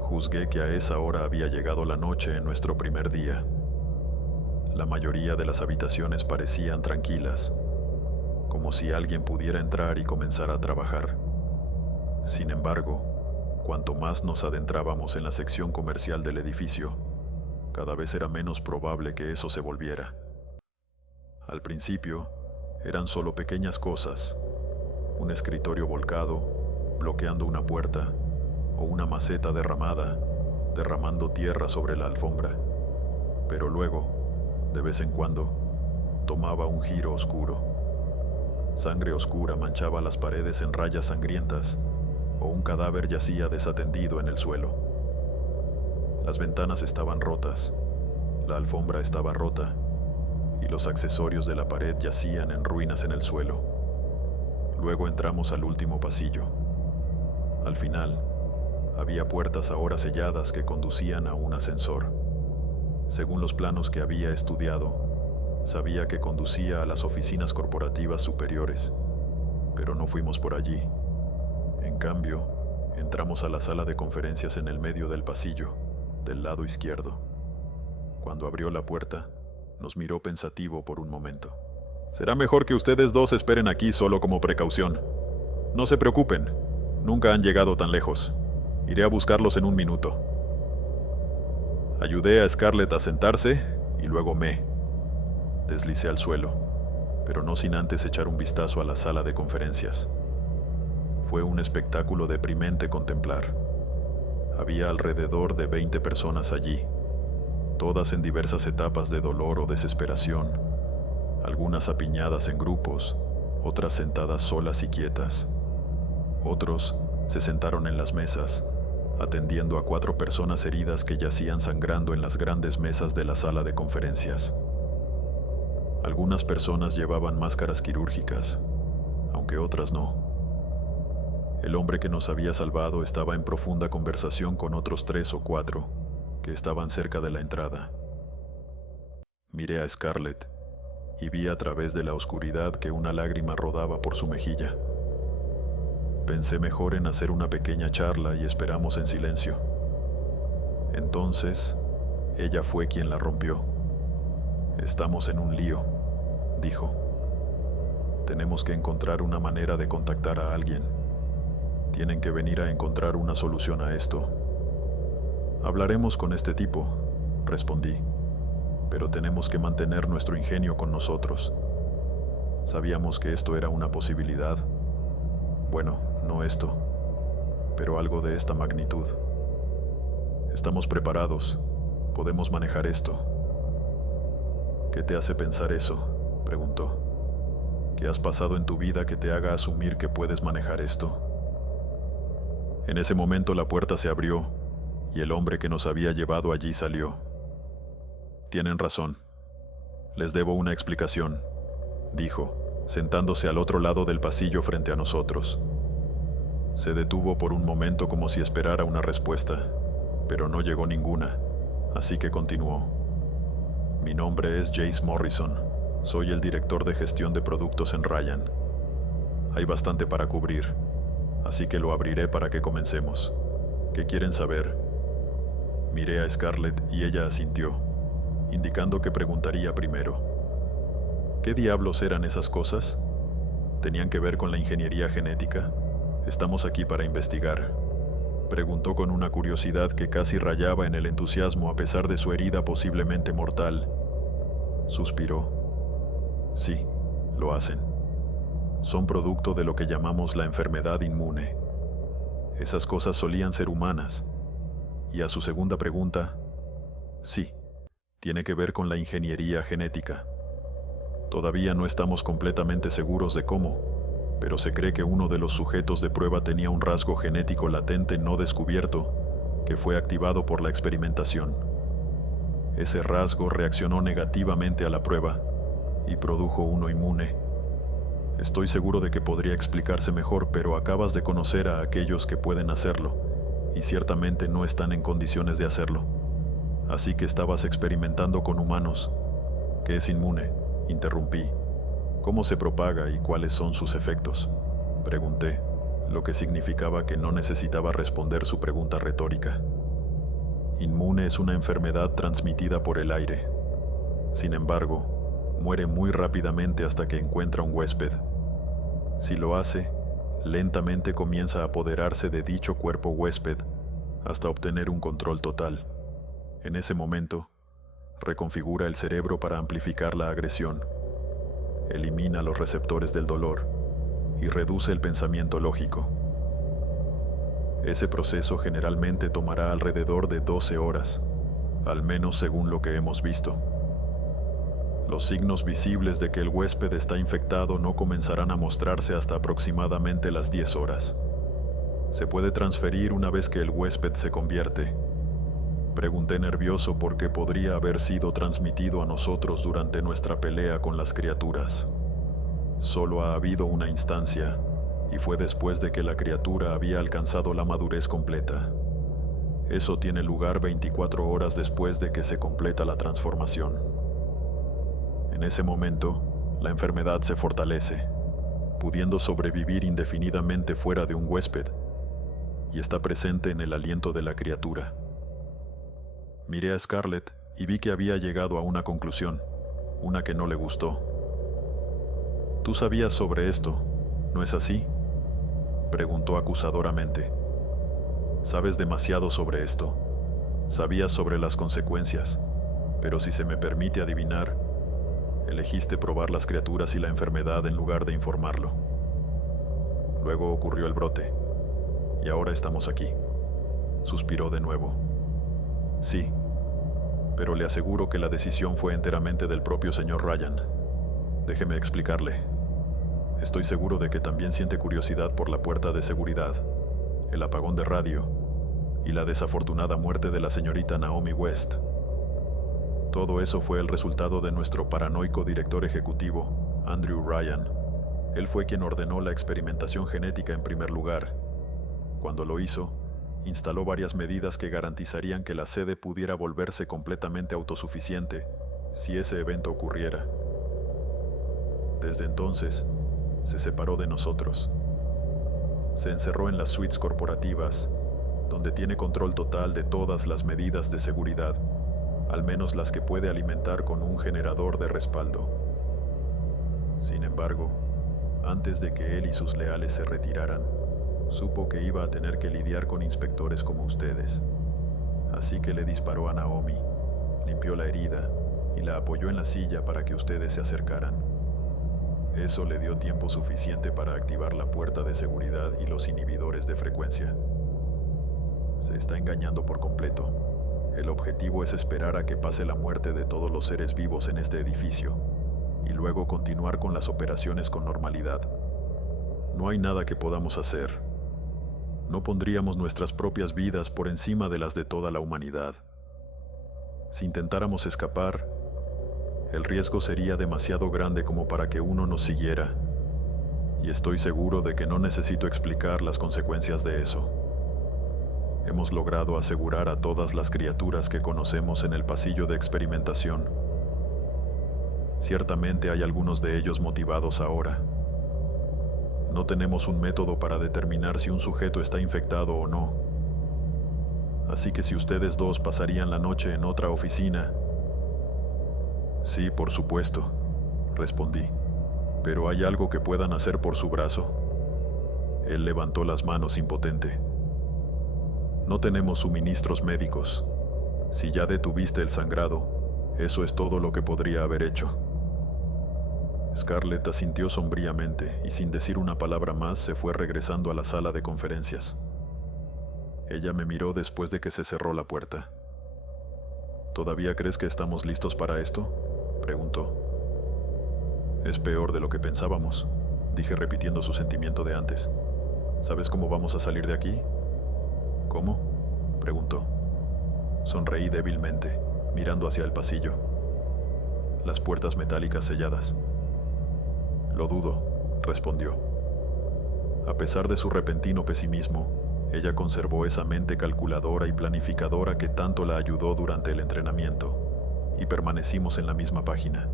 Juzgué que a esa hora había llegado la noche en nuestro primer día. La mayoría de las habitaciones parecían tranquilas, como si alguien pudiera entrar y comenzar a trabajar. Sin embargo, cuanto más nos adentrábamos en la sección comercial del edificio, cada vez era menos probable que eso se volviera. Al principio, eran solo pequeñas cosas: un escritorio volcado, bloqueando una puerta, o una maceta derramada, derramando tierra sobre la alfombra. Pero luego, de vez en cuando, tomaba un giro oscuro. Sangre oscura manchaba las paredes en rayas sangrientas, o un cadáver yacía desatendido en el suelo. Las ventanas estaban rotas, la alfombra estaba rota, y los accesorios de la pared yacían en ruinas en el suelo. Luego entramos al último pasillo. Al final, había puertas ahora selladas que conducían a un ascensor. Según los planos que había estudiado, sabía que conducía a las oficinas corporativas superiores, pero no fuimos por allí. En cambio, entramos a la sala de conferencias en el medio del pasillo, del lado izquierdo. Cuando abrió la puerta, nos miró pensativo por un momento. Será mejor que ustedes dos esperen aquí solo como precaución. No se preocupen, nunca han llegado tan lejos. Iré a buscarlos en un minuto. Ayudé a Scarlett a sentarse y luego me deslicé al suelo, pero no sin antes echar un vistazo a la sala de conferencias. Fue un espectáculo deprimente contemplar. Había alrededor de 20 personas allí, todas en diversas etapas de dolor o desesperación, algunas apiñadas en grupos, otras sentadas solas y quietas. Otros se sentaron en las mesas, atendiendo a 4 personas heridas que yacían sangrando en las grandes mesas de la sala de conferencias. Algunas personas llevaban máscaras quirúrgicas, aunque otras no. El hombre que nos había salvado estaba en profunda conversación con otros 3 o 4 que estaban cerca de la entrada. Miré a Scarlett y vi a través de la oscuridad que una lágrima rodaba por su mejilla. Pensé mejor en hacer una pequeña charla y esperamos en silencio. Entonces, ella fue quien la rompió. Estamos en un lío, dijo. Tenemos que encontrar una manera de contactar a alguien. Tienen que venir a encontrar una solución a esto. Hablaremos con este tipo, respondí, pero tenemos que mantener nuestro ingenio con nosotros. Sabíamos que esto era una posibilidad. Bueno, no esto, pero algo de esta magnitud. Estamos preparados. Podemos manejar esto. ¿Qué te hace pensar eso?, preguntó. ¿Qué has pasado en tu vida que te haga asumir que puedes manejar esto? En ese momento la puerta se abrió y el hombre que nos había llevado allí salió. Tienen razón. Les debo una explicación, dijo, sentándose al otro lado del pasillo frente a nosotros. Se detuvo por un momento como si esperara una respuesta, pero no llegó ninguna, así que continuó. Mi nombre es Jace Morrison. Soy el director de gestión de productos en Ryan. Hay bastante para cubrir, así que lo abriré para que comencemos. ¿Qué quieren saber? Miré a Scarlett y ella asintió, indicando que preguntaría primero. ¿Qué diablos eran esas cosas? ¿Tenían que ver con la ingeniería genética? Estamos aquí para investigar. Preguntó con una curiosidad que casi rayaba en el entusiasmo a pesar de su herida posiblemente mortal. Suspiró. Sí, lo hacen. Son producto de lo que llamamos la enfermedad inmune. Esas cosas solían ser humanas. Y a su segunda pregunta, sí, tiene que ver con la ingeniería genética. Todavía no estamos completamente seguros de cómo, pero se cree que uno de los sujetos de prueba tenía un rasgo genético latente no descubierto que fue activado por la experimentación. Ese rasgo reaccionó negativamente a la prueba y produjo uno inmune. Estoy seguro de que podría explicarse mejor, pero acabas de conocer a aquellos que pueden hacerlo y ciertamente no están en condiciones de hacerlo. Así que estabas experimentando con humanos. ¿Qué es inmune? Interrumpí. ¿Cómo se propaga y cuáles son sus efectos? Pregunté, lo que significaba que no necesitaba responder su pregunta retórica. Inmune es una enfermedad transmitida por el aire. Sin embargo, muere muy rápidamente hasta que encuentra un huésped. Si lo hace, lentamente comienza a apoderarse de dicho cuerpo huésped hasta obtener un control total. En ese momento, reconfigura el cerebro para amplificar la agresión, elimina los receptores del dolor y reduce el pensamiento lógico. Ese proceso generalmente tomará alrededor de 12 horas, al menos según lo que hemos visto. Los signos visibles de que el huésped está infectado no comenzarán a mostrarse hasta aproximadamente las 10 horas. ¿Se puede transferir una vez que el huésped se convierte? Pregunté nervioso porque podría haber sido transmitido a nosotros durante nuestra pelea con las criaturas. Solo ha habido una instancia, y fue después de que la criatura había alcanzado la madurez completa. Eso tiene lugar 24 horas después de que se completa la transformación. En ese momento, la enfermedad se fortalece, pudiendo sobrevivir indefinidamente fuera de un huésped, y está presente en el aliento de la criatura. Miré a Scarlett y vi que había llegado a una conclusión, una que no le gustó. «Tú sabías sobre esto, ¿no es así?», preguntó acusadoramente. «Sabes demasiado sobre esto. Sabías sobre las consecuencias, pero si se me permite adivinar, elegiste probar las criaturas y la enfermedad en lugar de informarlo. Luego ocurrió el brote, y ahora estamos aquí». Suspiró de nuevo. «Sí, pero le aseguro que la decisión fue enteramente del propio señor Ryan. Déjeme explicarle. Estoy seguro de que también siente curiosidad por la puerta de seguridad, el apagón de radio y la desafortunada muerte de la señorita Naomi West. Todo eso fue el resultado de nuestro paranoico director ejecutivo, Andrew Ryan. Él fue quien ordenó la experimentación genética en primer lugar. Cuando lo hizo, instaló varias medidas que garantizarían que la sede pudiera volverse completamente autosuficiente si ese evento ocurriera. Desde entonces, se separó de nosotros. Se encerró en las suites corporativas, donde tiene control total de todas las medidas de seguridad, al menos las que puede alimentar con un generador de respaldo. Sin embargo, antes de que él y sus leales se retiraran, supo que iba a tener que lidiar con inspectores como ustedes. Así que le disparó a Naomi, limpió la herida y la apoyó en la silla para que ustedes se acercaran. Eso le dio tiempo suficiente para activar la puerta de seguridad y los inhibidores de frecuencia. Se está engañando por completo. El objetivo es esperar a que pase la muerte de todos los seres vivos en este edificio y luego continuar con las operaciones con normalidad. No hay nada que podamos hacer. No pondríamos nuestras propias vidas por encima de las de toda la humanidad. Si intentáramos escapar, el riesgo sería demasiado grande como para que uno nos siguiera, y estoy seguro de que no necesito explicar las consecuencias de eso. Hemos logrado asegurar a todas las criaturas que conocemos en el pasillo de experimentación. Ciertamente hay algunos de ellos motivados ahora. No tenemos un método para determinar si un sujeto está infectado o no. Así que si ustedes dos pasarían la noche en otra oficina... Sí, por supuesto, respondí. ¿Pero hay algo que puedan hacer por su brazo? Él levantó las manos impotente. No tenemos suministros médicos. Si ya detuviste el sangrado, eso es todo lo que podría haber hecho. Scarlett asintió sombríamente y sin decir una palabra más se fue regresando a la sala de conferencias. Ella me miró después de que se cerró la puerta. ¿Todavía crees que estamos listos para esto?, preguntó. Es peor de lo que pensábamos, dije repitiendo su sentimiento de antes. ¿Sabes cómo vamos a salir de aquí? ¿Cómo?, preguntó. Sonreí débilmente, mirando hacia el pasillo. Las puertas metálicas selladas. Lo dudo, respondió. A pesar de su repentino pesimismo, ella conservó esa mente calculadora y planificadora que tanto la ayudó durante el entrenamiento, y permanecimos en la misma página.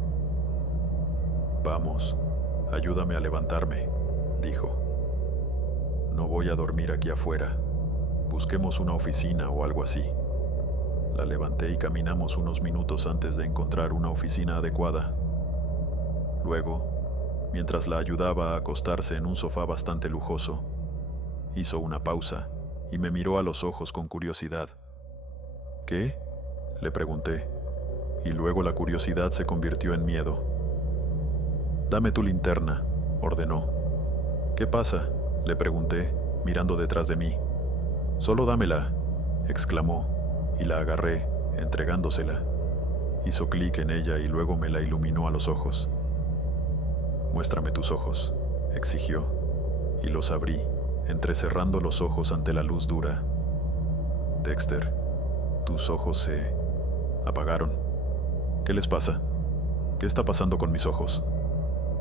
Vamos, ayúdame a levantarme, dijo. No voy a dormir aquí afuera. Busquemos una oficina o algo así. La levanté y caminamos unos minutos antes de encontrar una oficina adecuada. Luego, mientras la ayudaba a acostarse en un sofá bastante lujoso, hizo una pausa y me miró a los ojos con curiosidad. ¿Qué?, le pregunté, y luego la curiosidad se convirtió en miedo. Dame tu linterna, ordenó. ¿Qué pasa?, le pregunté, mirando detrás de mí. Solo dámela, exclamó, y la agarré, entregándosela. Hizo clic en ella y luego me la iluminó a los ojos. Muéstrame tus ojos, exigió, y los abrí, entrecerrando los ojos ante la luz dura. Dexter, tus ojos se apagaron. ¿Qué les pasa? ¿Qué está pasando con mis ojos?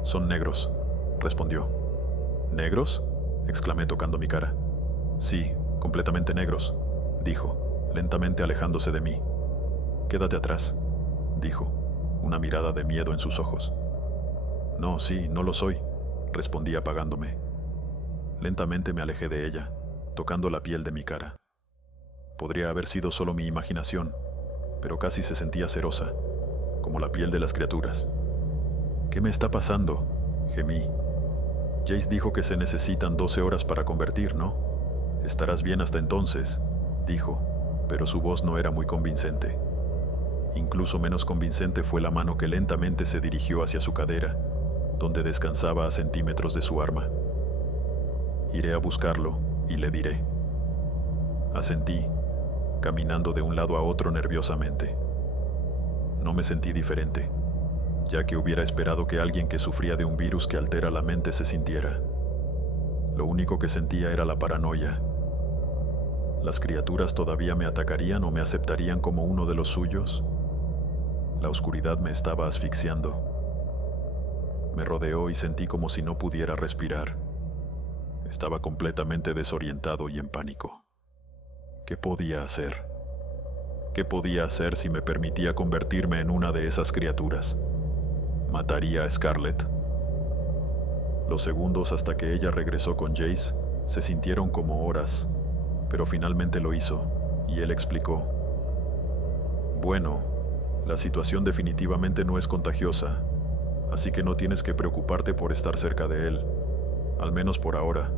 Son negros, respondió. ¿Negros?, exclamé tocando mi cara. Sí, completamente negros, dijo, lentamente alejándose de mí. Quédate atrás, dijo, una mirada de miedo en sus ojos. No, sí, no lo soy, respondí apagándome. Lentamente me alejé de ella, tocando la piel de mi cara. Podría haber sido solo mi imaginación, pero casi se sentía cerosa, como la piel de las criaturas. ¿Qué me está pasando?, gemí. Jace dijo que se necesitan 12 horas para convertir, ¿no? Estarás bien hasta entonces, dijo, pero su voz no era muy convincente. Incluso menos convincente fue la mano que lentamente se dirigió hacia su cadera, donde descansaba a centímetros de su arma. Iré a buscarlo y le diré. Asentí, caminando de un lado a otro nerviosamente. No me sentí diferente, ya que hubiera esperado que alguien que sufría de un virus que altera la mente se sintiera. Lo único que sentía era la paranoia. ¿Las criaturas todavía me atacarían o me aceptarían como uno de los suyos? La oscuridad me estaba asfixiando. Me rodeó y sentí como si no pudiera respirar. Estaba completamente desorientado y en pánico. ¿Qué podía hacer? ¿Qué podía hacer si me permitía convertirme en una de esas criaturas? ¿Mataría a Scarlett? Los segundos hasta que ella regresó con Jace se sintieron como horas, pero finalmente lo hizo, y él explicó. Bueno, la situación definitivamente no es contagiosa, así que no tienes que preocuparte por estar cerca de él, al menos por ahora,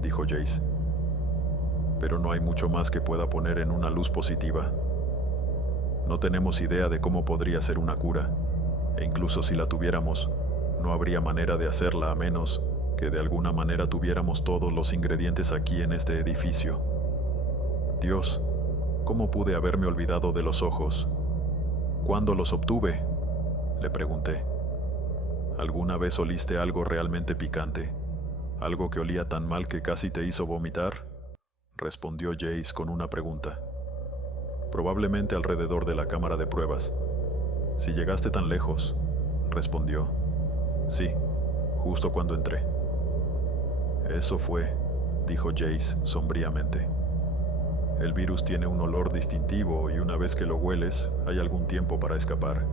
dijo Jace. Pero no hay mucho más que pueda poner en una luz positiva. No tenemos idea de cómo podría ser una cura, e incluso si la tuviéramos, no habría manera de hacerla a menos que de alguna manera tuviéramos todos los ingredientes aquí en este edificio. Dios, ¿cómo pude haberme olvidado de los ojos? ¿Cuándo los obtuve?, le pregunté. ¿Alguna vez oliste algo realmente picante? ¿Algo que olía tan mal que casi te hizo vomitar?, respondió Jace con una pregunta. Probablemente alrededor de la cámara de pruebas. Si llegaste tan lejos, respondió. Sí, justo cuando entré. Eso fue, dijo Jace sombríamente. El virus tiene un olor distintivo y una vez que lo hueles, hay algún tiempo para escapar.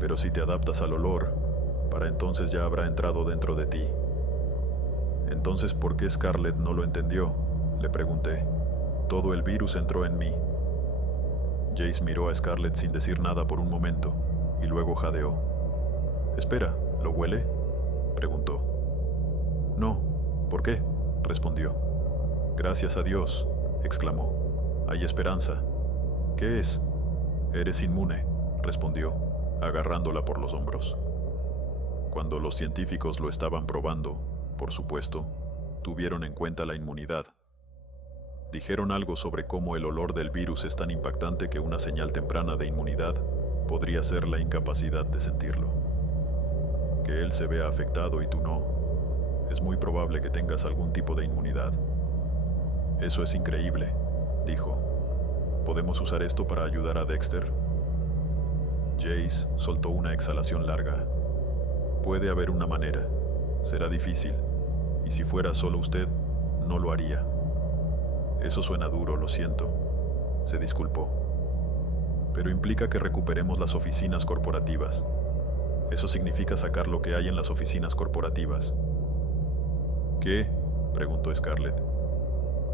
Pero si te adaptas al olor, para entonces ya habrá entrado dentro de ti. Entonces, ¿por qué Scarlett no lo entendió?, le pregunté. Todo el virus entró en mí. Jace miró a Scarlett sin decir nada por un momento, y luego jadeó. «Espera, ¿lo huele?», preguntó. «No, ¿por qué?», respondió. «Gracias a Dios», exclamó. «Hay esperanza». «¿Qué es?». «Eres inmune», respondió, agarrándola por los hombros. Cuando los científicos lo estaban probando, por supuesto, tuvieron en cuenta la inmunidad. Dijeron algo sobre cómo el olor del virus es tan impactante que una señal temprana de inmunidad podría ser la incapacidad de sentirlo. Que él se vea afectado y tú no, es muy probable que tengas algún tipo de inmunidad. «Eso es increíble», dijo. «¿Podemos usar esto para ayudar a Dexter?». Jace soltó una exhalación larga. «Puede haber una manera. Será difícil. Y si fuera solo usted, no lo haría». «Eso suena duro, lo siento», se disculpó. «Pero implica que recuperemos las oficinas corporativas. Eso significa sacar lo que hay en las oficinas corporativas». «¿Qué?», preguntó Scarlett.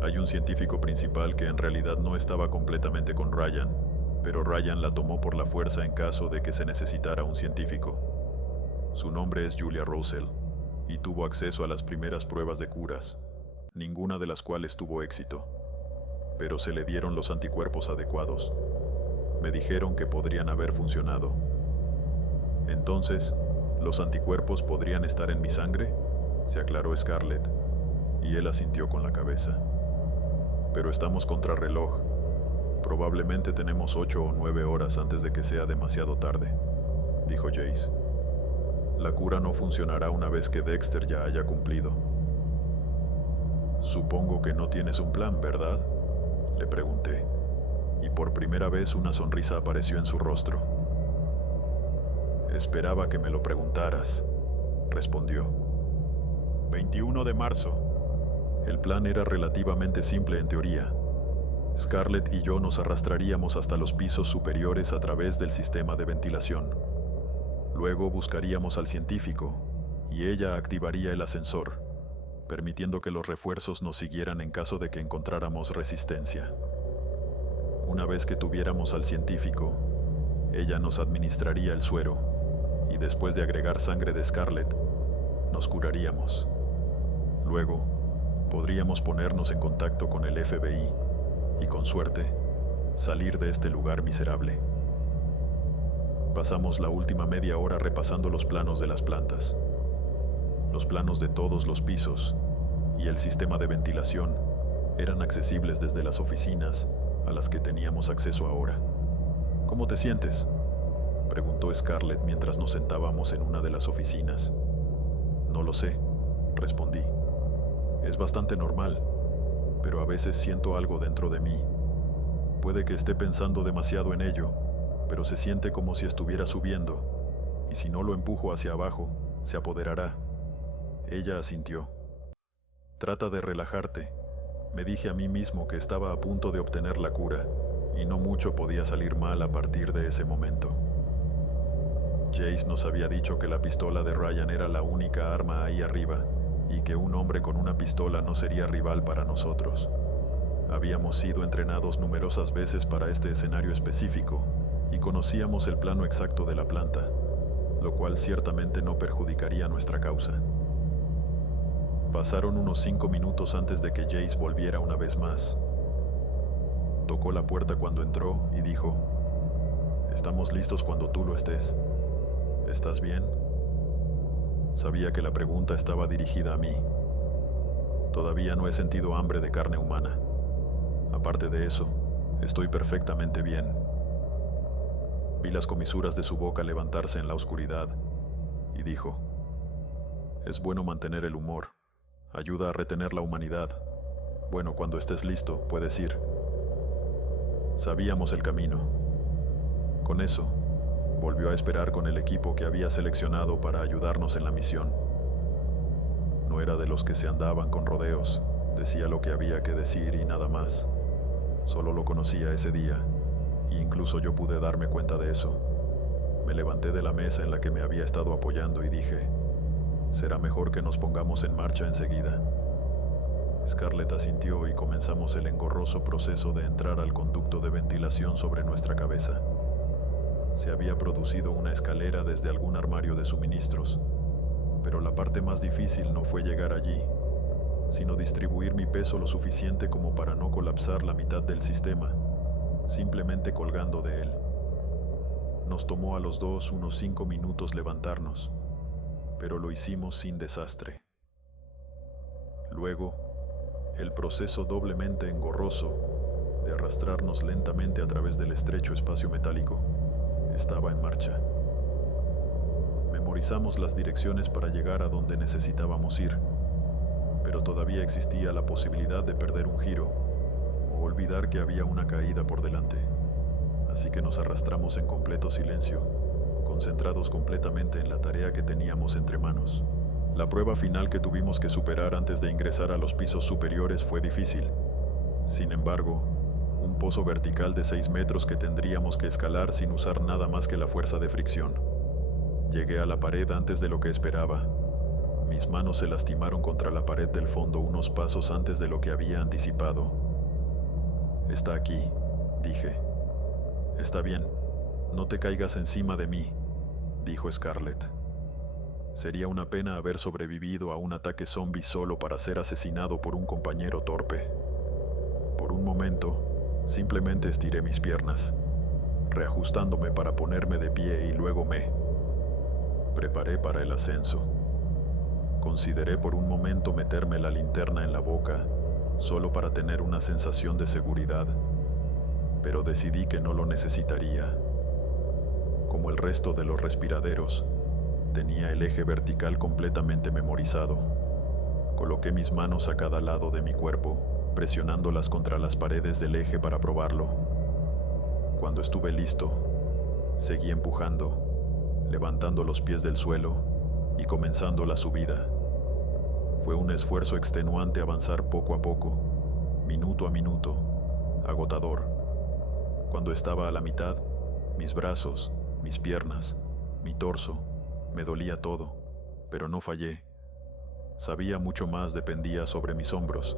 «Hay un científico principal que en realidad no estaba completamente con Ryan, pero Ryan la tomó por la fuerza en caso de que se necesitara un científico. Su nombre es Julia Rosell, y tuvo acceso a las primeras pruebas de curas, ninguna de las cuales tuvo éxito. Pero se le dieron los anticuerpos adecuados. Me dijeron que podrían haber funcionado. Entonces, ¿los anticuerpos podrían estar en mi sangre?, se aclaró Scarlett, y él asintió con la cabeza. «Pero estamos contrarreloj. Probablemente tenemos 8 o 9 horas antes de que sea demasiado tarde», dijo Jace. «La cura no funcionará una vez que Dexter ya haya cumplido». «Supongo que no tienes un plan, ¿verdad?», le pregunté, y por primera vez una sonrisa apareció en su rostro. «Esperaba que me lo preguntaras», respondió. 21 de marzo. El plan era relativamente simple en teoría. Scarlett y yo nos arrastraríamos hasta los pisos superiores a través del sistema de ventilación. Luego buscaríamos al científico, y ella activaría el ascensor, permitiendo que los refuerzos nos siguieran en caso de que encontráramos resistencia. Una vez que tuviéramos al científico, ella nos administraría el suero, y después de agregar sangre de Scarlett, nos curaríamos. Luego, podríamos ponernos en contacto con el FBI y, con suerte, salir de este lugar miserable. Pasamos la última media hora repasando los planos de las plantas, los planos de todos los pisos y el sistema de ventilación eran accesibles desde las oficinas a las que teníamos acceso ahora. «¿Cómo te sientes?», preguntó Scarlett mientras nos sentábamos en una de las oficinas. «No lo sé», respondí. «Es bastante normal, pero a veces siento algo dentro de mí. Puede que esté pensando demasiado en ello, pero se siente como si estuviera subiendo, y si no lo empujo hacia abajo, se apoderará». Ella asintió. «Trata de relajarte», me dije a mí mismo que estaba a punto de obtener la cura, y no mucho podía salir mal a partir de ese momento. Jace nos había dicho que la pistola de Ryan era la única arma ahí arriba, y que un hombre con una pistola no sería rival para nosotros. Habíamos sido entrenados numerosas veces para este escenario específico, y conocíamos el plano exacto de la planta, lo cual ciertamente no perjudicaría nuestra causa. Pasaron unos 5 minutos antes de que Jace volviera una vez más. Tocó la puerta cuando entró y dijo: «Estamos listos cuando tú lo estés. ¿Estás bien?». Sabía que la pregunta estaba dirigida a mí. Todavía no he sentido hambre de carne humana. Aparte de eso, estoy perfectamente bien. Vi las comisuras de su boca levantarse en la oscuridad y dijo: «Es bueno mantener el humor. Ayuda a retener la humanidad. Bueno, cuando estés listo, puedes ir». Sabíamos el camino. Con eso, volvió a esperar con el equipo que había seleccionado para ayudarnos en la misión. No era de los que se andaban con rodeos, decía lo que había que decir y nada más. Solo lo conocía ese día, e incluso yo pude darme cuenta de eso. Me levanté de la mesa en la que me había estado apoyando y dije, será mejor que nos pongamos en marcha enseguida. Scarlett asintió y comenzamos el engorroso proceso de entrar al conducto de ventilación sobre nuestra cabeza. Se había producido una escalera desde algún armario de suministros, pero la parte más difícil no fue llegar allí, sino distribuir mi peso lo suficiente como para no colapsar la mitad del sistema, simplemente colgando de él. Nos tomó a los dos unos 5 minutos levantarnos, pero lo hicimos sin desastre. Luego, el proceso doblemente engorroso de arrastrarnos lentamente a través del estrecho espacio metálico estaba en marcha. Memorizamos las direcciones para llegar a donde necesitábamos ir, pero todavía existía la posibilidad de perder un giro o olvidar que había una caída por delante. Así que nos arrastramos en completo silencio, concentrados completamente en la tarea que teníamos entre manos. La prueba final que tuvimos que superar antes de ingresar a los pisos superiores fue difícil. Sin embargo, un pozo vertical de 6 metros que tendríamos que escalar sin usar nada más que la fuerza de fricción. Llegué a la pared antes de lo que esperaba. Mis manos se lastimaron contra la pared del fondo unos pasos antes de lo que había anticipado. Está aquí, dije. Está bien, no te caigas encima de mí, dijo Scarlett. Sería una pena haber sobrevivido a un ataque zombie solo para ser asesinado por un compañero torpe. Por un momento, simplemente estiré mis piernas, reajustándome para ponerme de pie y luego me preparé para el ascenso. Consideré por un momento meterme la linterna en la boca, solo para tener una sensación de seguridad, pero decidí que no lo necesitaría. Como el resto de los respiraderos, tenía el eje vertical completamente memorizado. Coloqué mis manos a cada lado de mi cuerpo, presionándolas contra las paredes del eje para probarlo. Cuando estuve listo, seguí empujando, levantando los pies del suelo y comenzando la subida. Fue un esfuerzo extenuante avanzar poco a poco, minuto a minuto, agotador. Cuando estaba a la mitad, mis brazos, mis piernas, mi torso, me dolía todo, pero no fallé. Sabía mucho más dependía sobre mis hombros,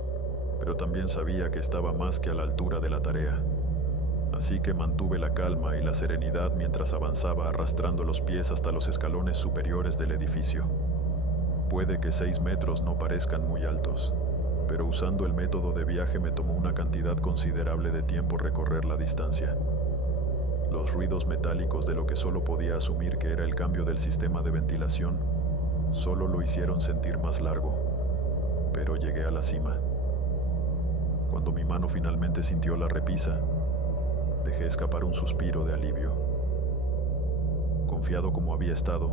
pero también sabía que estaba más que a la altura de la tarea. Así que mantuve la calma y la serenidad mientras avanzaba arrastrando los pies hasta los escalones superiores del edificio. Puede que 6 metros no parezcan muy altos, pero usando el método de viaje me tomó una cantidad considerable de tiempo recorrer la distancia. Los ruidos metálicos de lo que solo podía asumir que era el cambio del sistema de ventilación solo lo hicieron sentir más largo, pero llegué a la cima. Cuando mi mano finalmente sintió la repisa, dejé escapar un suspiro de alivio. Confiado como había estado,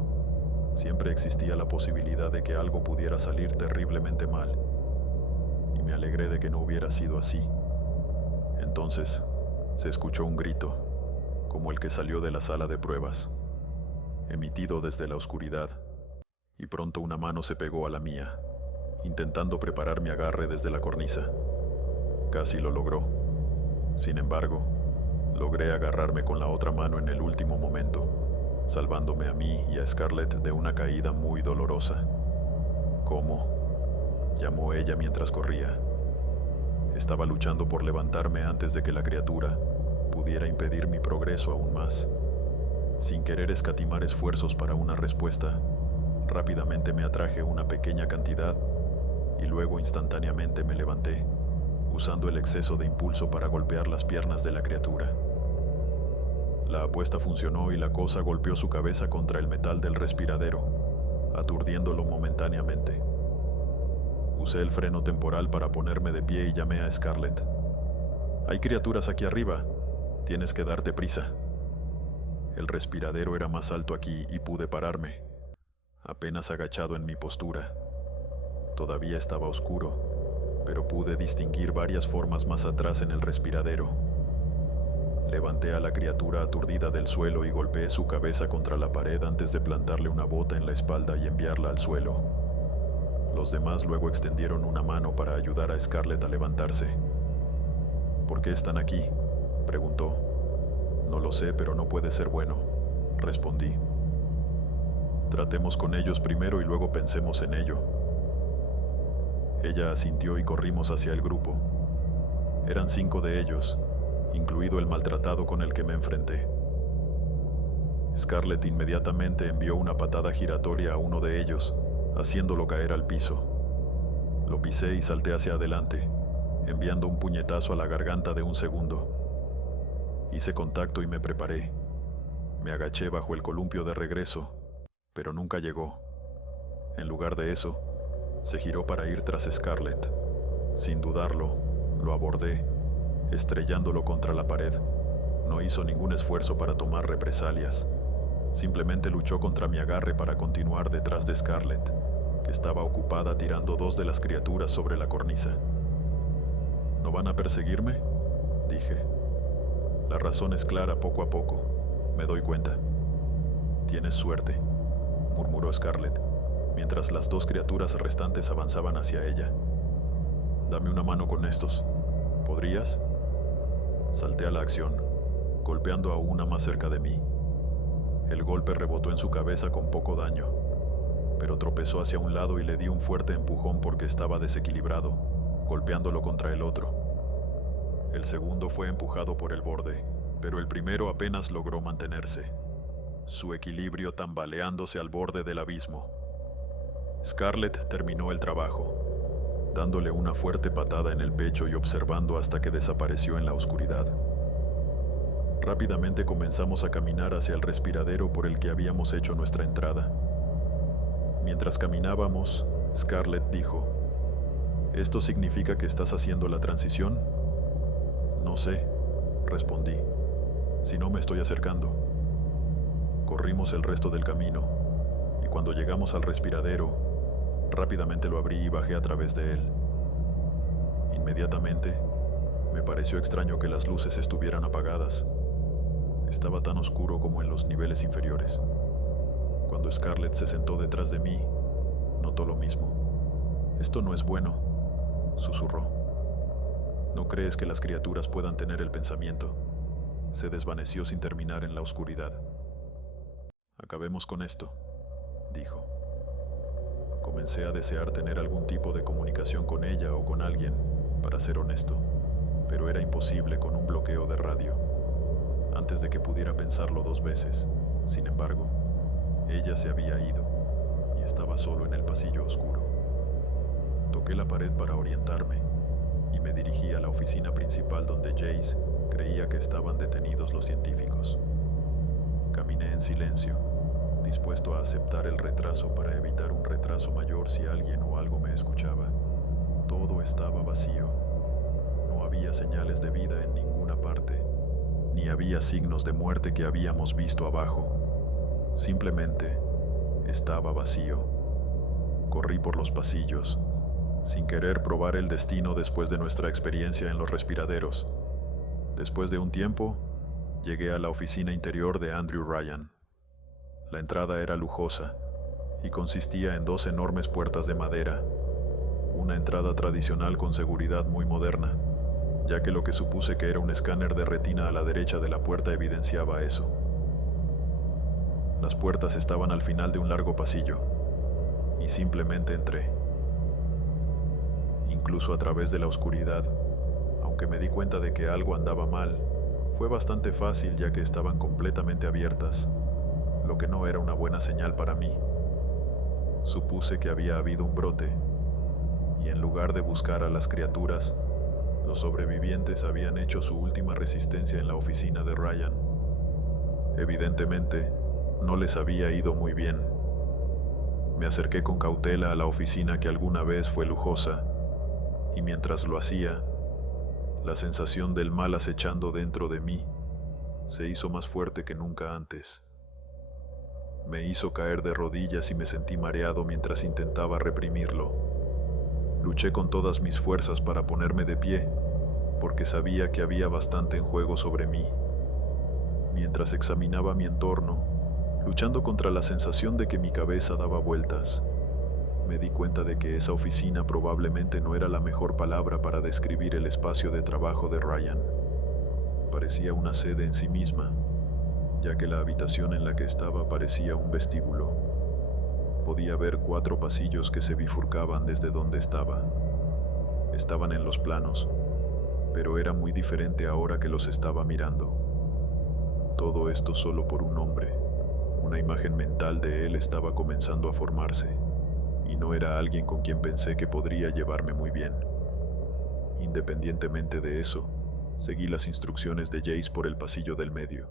siempre existía la posibilidad de que algo pudiera salir terriblemente mal, y me alegré de que no hubiera sido así. Entonces, se escuchó un grito, como el que salió de la sala de pruebas, emitido desde la oscuridad, y pronto una mano se pegó a la mía, intentando preparar mi agarre desde la cornisa. Casi lo logró. Sin embargo, logré agarrarme con la otra mano en el último momento, salvándome a mí y a Scarlett de una caída muy dolorosa. ¿Cómo?, llamó ella mientras corría. Estaba luchando por levantarme antes de que la criatura pudiera impedir mi progreso aún más. Sin querer escatimar esfuerzos para una respuesta, rápidamente me atraje una pequeña cantidad y luego instantáneamente me levanté, usando el exceso de impulso para golpear las piernas de la criatura. La apuesta funcionó y la cosa golpeó su cabeza contra el metal del respiradero, aturdiéndolo momentáneamente. Usé el freno temporal para ponerme de pie y llamé a Scarlett. «Hay criaturas aquí arriba. Tienes que darte prisa». El respiradero era más alto aquí y pude pararme, apenas agachado en mi postura. Todavía estaba oscuro, pero pude distinguir varias formas más atrás en el respiradero. Levanté a la criatura aturdida del suelo y golpeé su cabeza contra la pared antes de plantarle una bota en la espalda y enviarla al suelo. Los demás luego extendieron una mano para ayudar a Scarlett a levantarse. «¿Por qué están aquí?», preguntó. «No lo sé, pero no puede ser bueno», respondí. Tratemos con ellos primero y luego pensemos en ello. Ella asintió y corrimos hacia el grupo. Eran 5 de ellos, incluido el maltratado con el que me enfrenté. Scarlett inmediatamente envió una patada giratoria a uno de ellos, haciéndolo caer al piso. Lo pisé y salté hacia adelante, enviando un puñetazo a la garganta de un segundo. Hice contacto y me preparé. Me agaché bajo el columpio de regreso, pero nunca llegó. En lugar de eso, se giró para ir tras Scarlett. Sin dudarlo, lo abordé, estrellándolo contra la pared. No hizo ningún esfuerzo para tomar represalias. Simplemente luchó contra mi agarre para continuar detrás de Scarlett, que estaba ocupada tirando 2 de las criaturas sobre la cornisa. ¿No van a perseguirme?, dije. La razón es clara poco a poco. Me doy cuenta. Tienes suerte, murmuró Scarlett, mientras las 2 criaturas restantes avanzaban hacia ella. Dame una mano con estos. ¿Podrías? Salté a la acción, golpeando a una más cerca de mí. El golpe rebotó en su cabeza con poco daño, pero tropezó hacia un lado y le di un fuerte empujón porque estaba desequilibrado, golpeándolo contra el otro. El segundo fue empujado por el borde, pero el primero apenas logró mantenerse, su equilibrio tambaleándose al borde del abismo. Scarlett terminó el trabajo, dándole una fuerte patada en el pecho y observando hasta que desapareció en la oscuridad. Rápidamente comenzamos a caminar hacia el respiradero por el que habíamos hecho nuestra entrada. Mientras caminábamos, Scarlett dijo: ¿Esto significa que estás haciendo la transición? No sé, respondí. Si no, me estoy acercando. Corrimos el resto del camino, y cuando llegamos al respiradero, rápidamente lo abrí y bajé a través de él. Inmediatamente, me pareció extraño que las luces estuvieran apagadas. Estaba tan oscuro como en los niveles inferiores. Cuando Scarlett se sentó detrás de mí, notó lo mismo. «Esto no es bueno», susurró. «¿No crees que las criaturas puedan tener el pensamiento?». Se desvaneció sin terminar en la oscuridad. «Acabemos con esto», dijo. Comencé a desear tener algún tipo de comunicación con ella o con alguien, para ser honesto, pero era imposible con un bloqueo de radio. Antes de que pudiera pensarlo 2 veces, sin embargo, ella se había ido y estaba solo en el pasillo oscuro. Toqué la pared para orientarme y me dirigí a la oficina principal donde Jace creía que estaban detenidos los científicos. Caminé en silencio, dispuesto a aceptar el retraso para evitar un retraso mayor si alguien o algo me escuchaba. Todo estaba vacío. No había señales de vida en ninguna parte, ni había signos de muerte que habíamos visto abajo. Simplemente estaba vacío. Corrí por los pasillos, sin querer probar el destino después de nuestra experiencia en los respiraderos. Después de un tiempo, llegué a la oficina interior de Andrew Ryan. La entrada era lujosa y consistía en 2 enormes puertas de madera, una entrada tradicional con seguridad muy moderna, ya que lo que supuse que era un escáner de retina a la derecha de la puerta evidenciaba eso. Las puertas estaban al final de un largo pasillo, y simplemente entré. Incluso a través de la oscuridad, aunque me di cuenta de que algo andaba mal, fue bastante fácil ya que estaban completamente abiertas, lo que no era una buena señal para mí. Supuse que había habido un brote, y en lugar de buscar a las criaturas, los sobrevivientes habían hecho su última resistencia en la oficina de Ryan. Evidentemente, no les había ido muy bien. Me acerqué con cautela a la oficina que alguna vez fue lujosa, y mientras lo hacía, la sensación del mal acechando dentro de mí se hizo más fuerte que nunca antes. Me hizo caer de rodillas y me sentí mareado mientras intentaba reprimirlo. Luché con todas mis fuerzas para ponerme de pie, porque sabía que había bastante en juego sobre mí. Mientras examinaba mi entorno, luchando contra la sensación de que mi cabeza daba vueltas, me di cuenta de que esa oficina probablemente no era la mejor palabra para describir el espacio de trabajo de Ryan. Parecía una sede en sí misma, ya que la habitación en la que estaba parecía un vestíbulo. Podía ver 4 pasillos que se bifurcaban desde donde estaba. Estaban en los planos, pero era muy diferente ahora que los estaba mirando. Todo esto solo por un hombre. Una imagen mental de él estaba comenzando a formarse, y no era alguien con quien pensé que podría llevarme muy bien. Independientemente de eso, seguí las instrucciones de Jace por el pasillo del medio,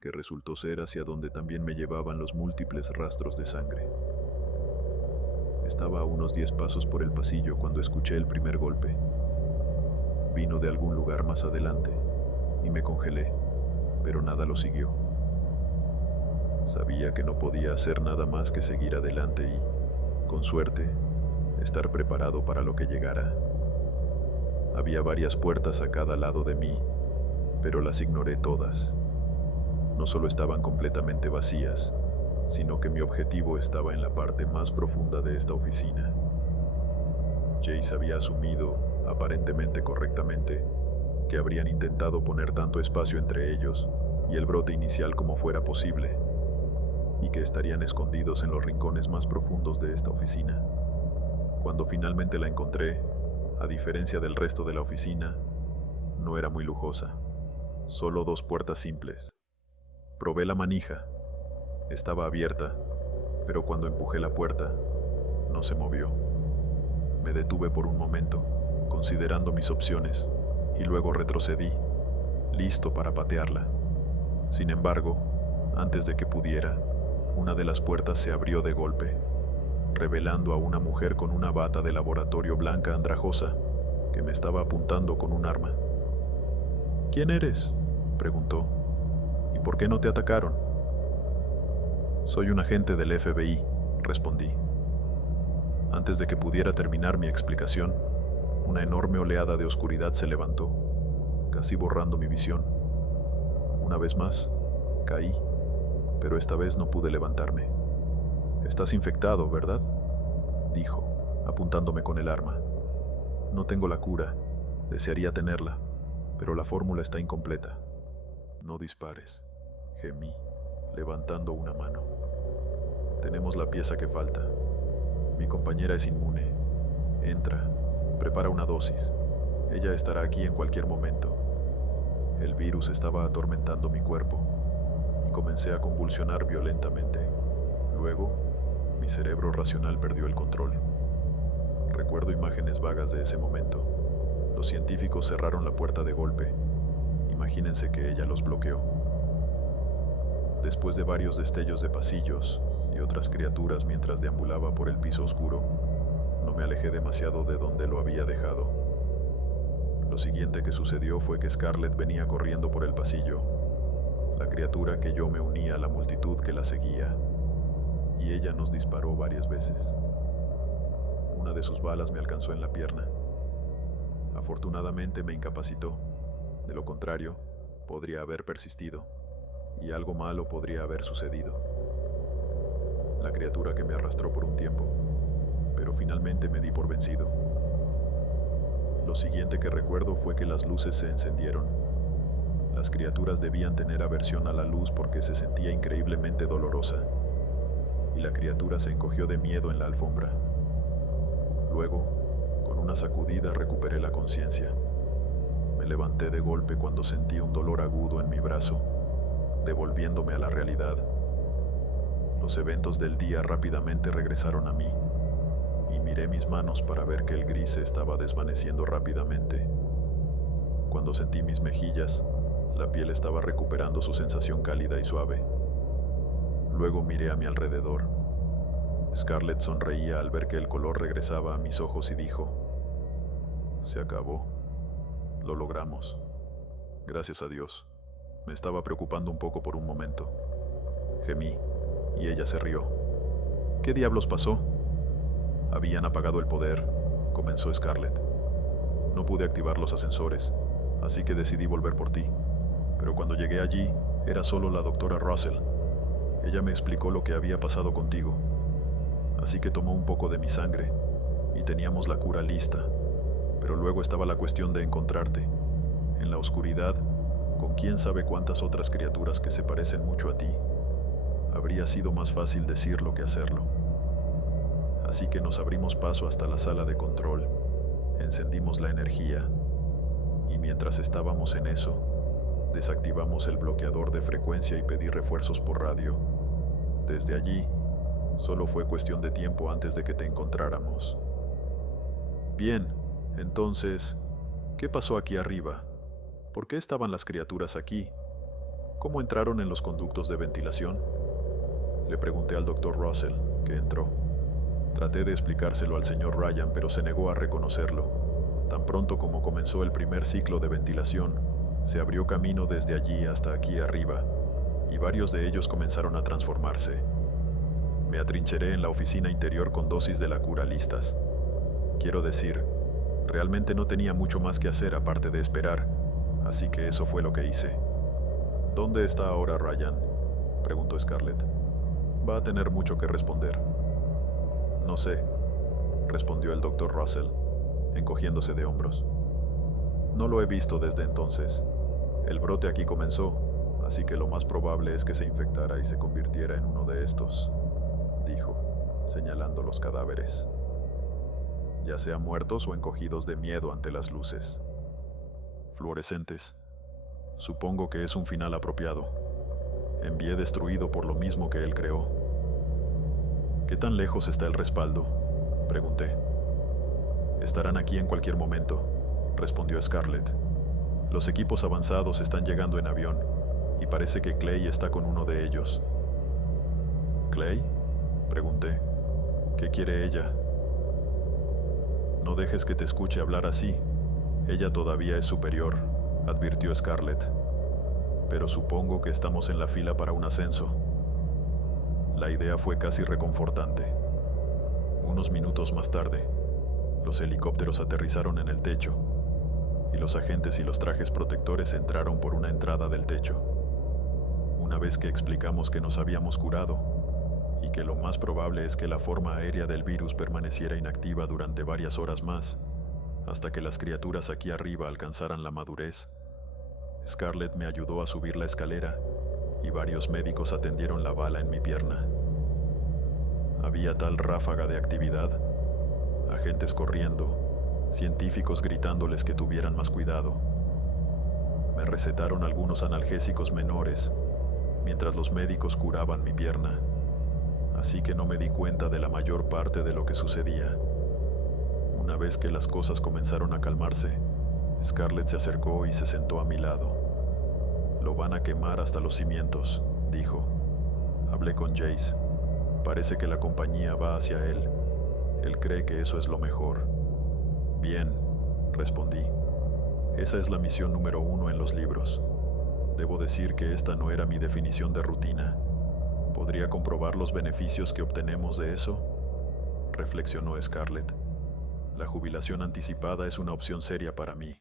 que resultó ser hacia donde también me llevaban los múltiples rastros de sangre. Estaba a unos 10 pasos por el pasillo cuando escuché el primer golpe. Vino de algún lugar más adelante, y me congelé, pero nada lo siguió. Sabía que no podía hacer nada más que seguir adelante y, con suerte, estar preparado para lo que llegara. Había varias puertas a cada lado de mí, pero las ignoré todas. No solo estaban completamente vacías, sino que mi objetivo estaba en la parte más profunda de esta oficina. Jace había asumido, aparentemente correctamente, que habrían intentado poner tanto espacio entre ellos y el brote inicial como fuera posible, y que estarían escondidos en los rincones más profundos de esta oficina. Cuando finalmente la encontré, a diferencia del resto de la oficina, no era muy lujosa, solo 2 puertas simples. Probé la manija. Estaba abierta, pero cuando empujé la puerta, no se movió. Me detuve por un momento, considerando mis opciones, y luego retrocedí, listo para patearla. Sin embargo, antes de que pudiera, una de las puertas se abrió de golpe, revelando a una mujer con una bata de laboratorio blanca andrajosa, que me estaba apuntando con un arma. «¿Quién eres?», preguntó. «¿Y por qué no te atacaron?». «Soy un agente del FBI», respondí. Antes de que pudiera terminar mi explicación, una enorme oleada de oscuridad se levantó, casi borrando mi visión. Una vez más, caí, pero esta vez no pude levantarme. «Estás infectado, ¿verdad?», dijo, apuntándome con el arma. «No tengo la cura, desearía tenerla, pero la fórmula está incompleta». «No dispares», gemí, levantando una mano. «Tenemos la pieza que falta. Mi compañera es inmune. Entra, prepara una dosis. Ella estará aquí en cualquier momento». El virus estaba atormentando mi cuerpo y comencé a convulsionar violentamente. Luego, mi cerebro racional perdió el control. Recuerdo imágenes vagas de ese momento. Los científicos cerraron la puerta de golpe. Imagínense que ella los bloqueó. Después de varios destellos de pasillos y otras criaturas mientras deambulaba por el piso oscuro, no me alejé demasiado de donde lo había dejado. Lo siguiente que sucedió fue que Scarlett venía corriendo por el pasillo, la criatura que yo me unía a la multitud que la seguía, y ella nos disparó varias veces. Una de sus balas me alcanzó en la pierna. Afortunadamente me incapacitó, de lo contrario, podría haber persistido, y algo malo podría haber sucedido. La criatura que me arrastró por un tiempo, pero finalmente me di por vencido. Lo siguiente que recuerdo fue que las luces se encendieron. Las criaturas debían tener aversión a la luz porque se sentía increíblemente dolorosa, y la criatura se encogió de miedo en la alfombra. Luego, con una sacudida recuperé la conciencia. Me levanté de golpe cuando sentí un dolor agudo en mi brazo, devolviéndome a la realidad. Los eventos del día rápidamente regresaron a mí, y miré mis manos para ver que el gris se estaba desvaneciendo rápidamente. Cuando sentí mis mejillas, la piel estaba recuperando su sensación cálida y suave. Luego miré a mi alrededor. Scarlett sonreía al ver que el color regresaba a mis ojos y dijo: «Se acabó. Lo logramos. Gracias a Dios». Me estaba preocupando un poco por un momento. Gemí, y ella se rió. «¿Qué diablos pasó?». «Habían apagado el poder», comenzó Scarlett. «No pude activar los ascensores, así que decidí volver por ti. Pero cuando llegué allí, era solo la doctora Russell. Ella me explicó lo que había pasado contigo. Así que tomó un poco de mi sangre, y teníamos la cura lista. Pero luego estaba la cuestión de encontrarte. En la oscuridad, con quién sabe cuántas otras criaturas que se parecen mucho a ti. Habría sido más fácil decirlo que hacerlo. Así que nos abrimos paso hasta la sala de control, encendimos la energía, y mientras estábamos en eso, desactivamos el bloqueador de frecuencia y pedí refuerzos por radio. Desde allí, solo fue cuestión de tiempo antes de que te encontráramos. Bien, entonces, ¿qué pasó aquí arriba? ¿Por qué estaban las criaturas aquí? ¿Cómo entraron en los conductos de ventilación? Le pregunté al Dr. Russell, que entró. Traté de explicárselo al señor Ryan, pero se negó a reconocerlo. Tan pronto como comenzó el primer ciclo de ventilación, se abrió camino desde allí hasta aquí arriba, y varios de ellos comenzaron a transformarse. Me atrincheré en la oficina interior con dosis de la cura listas. Quiero decir, realmente no tenía mucho más que hacer aparte de esperar, así que eso fue lo que hice. ¿Dónde está ahora Ryan?, preguntó Scarlett. Va a tener mucho que responder. No sé, respondió el Dr. Russell, encogiéndose de hombros. No lo he visto desde entonces. El brote aquí comenzó, así que lo más probable es que se infectara y se convirtiera en uno de estos, dijo, señalando los cadáveres, ya sean muertos o encogidos de miedo ante las luces. Fluorescentes. Supongo que es un final apropiado. Envié destruido por lo mismo que él creó. ¿Qué tan lejos está el respaldo?, pregunté. Estarán aquí en cualquier momento, respondió Scarlett. Los equipos avanzados están llegando en avión, y parece que Clay está con uno de ellos. ¿Clay?, pregunté. ¿Qué quiere ella? No dejes que te escuche hablar así. Ella todavía es superior, advirtió Scarlett. Pero supongo que estamos en la fila para un ascenso. La idea fue casi reconfortante. Unos minutos más tarde, los helicópteros aterrizaron en el techo, y los agentes y los trajes protectores entraron por una entrada del techo. Una vez que explicamos que nos habíamos curado, y que lo más probable es que la forma aérea del virus permaneciera inactiva durante varias horas más, hasta que las criaturas aquí arriba alcanzaran la madurez, Scarlett me ayudó a subir la escalera, y varios médicos atendieron la bala en mi pierna. Había tal ráfaga de actividad, agentes corriendo, científicos gritándoles que tuvieran más cuidado. Me recetaron algunos analgésicos menores, mientras los médicos curaban mi pierna, así que no me di cuenta de la mayor parte de lo que sucedía. Una vez que las cosas comenzaron a calmarse, Scarlett se acercó y se sentó a mi lado. Lo van a quemar hasta los cimientos, dijo. Hablé con Jace. Parece que la compañía va hacia él. Él cree que eso es lo mejor. Bien, respondí. Esa es la misión número 1 en los libros. Debo decir que esta no era mi definición de rutina. ¿Podría comprobar los beneficios que obtenemos de eso?, reflexionó Scarlett. La jubilación anticipada es una opción seria para mí.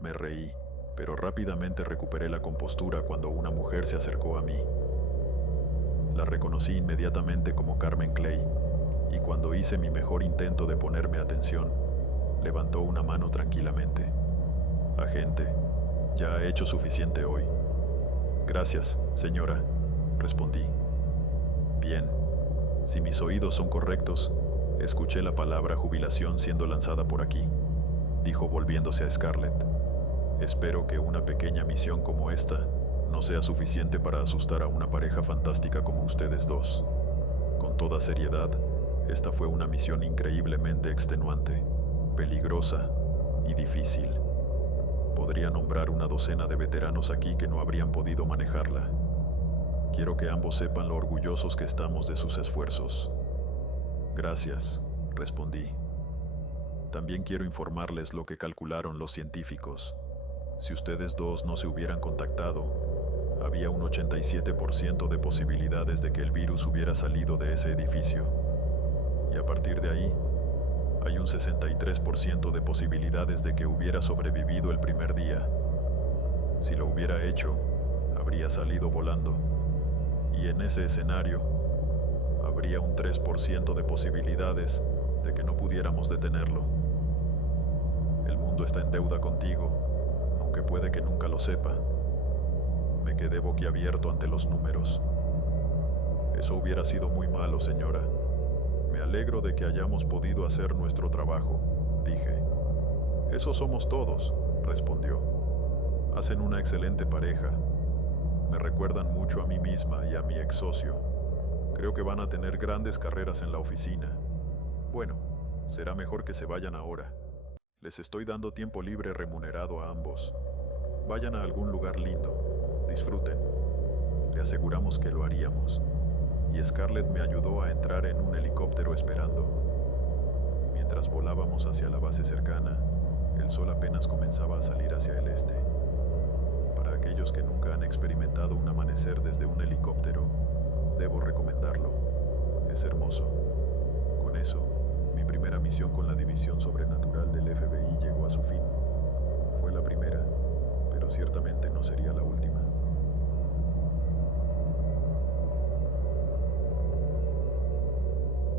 Me reí, pero rápidamente recuperé la compostura cuando una mujer se acercó a mí. La reconocí inmediatamente como Carmen Clay, y cuando hice mi mejor intento de ponerme atención, levantó una mano tranquilamente. Agente, ya ha hecho suficiente hoy. Gracias, señora, respondí. Bien, si mis oídos son correctos, escuché la palabra jubilación siendo lanzada por aquí, dijo volviéndose a Scarlett. Espero que una pequeña misión como esta no sea suficiente para asustar a una pareja fantástica como ustedes dos. Con toda seriedad, esta fue una misión increíblemente extenuante, peligrosa y difícil. Podría nombrar una docena de veteranos aquí que no habrían podido manejarla. Quiero que ambos sepan lo orgullosos que estamos de sus esfuerzos. Gracias, respondí. También quiero informarles lo que calcularon los científicos. Si ustedes dos no se hubieran contactado, había un 87% de posibilidades de que el virus hubiera salido de ese edificio. Y a partir de ahí, hay un 63% de posibilidades de que hubiera sobrevivido el primer día. Si lo hubiera hecho, habría salido volando. Y en ese escenario, habría un 3% de posibilidades de que no pudiéramos detenerlo. El mundo está en deuda contigo, aunque aunque puede que nunca lo sepa. Me quedé boquiabierto ante los números. Eso hubiera sido muy malo, señora. Me alegro de que hayamos podido hacer nuestro trabajo, dije. Eso somos todos, respondió. Hacen una excelente pareja. Me recuerdan mucho a mí misma y a mi ex socio. Creo que van a tener grandes carreras en la oficina. Bueno, será mejor que se vayan ahora. Les estoy dando tiempo libre remunerado a ambos. Vayan a algún lugar lindo. Disfruten. Le aseguramos que lo haríamos. Y Scarlett me ayudó a entrar en un helicóptero esperando. Mientras volábamos hacia la base cercana, el sol apenas comenzaba a salir hacia el este. Para aquellos que nunca han experimentado un amanecer desde un helicóptero, debo recomendarlo. Es hermoso. Con eso, mi primera misión con la División Sobrenatural del FBI llegó a su fin. Fue la primera, pero ciertamente no sería la última.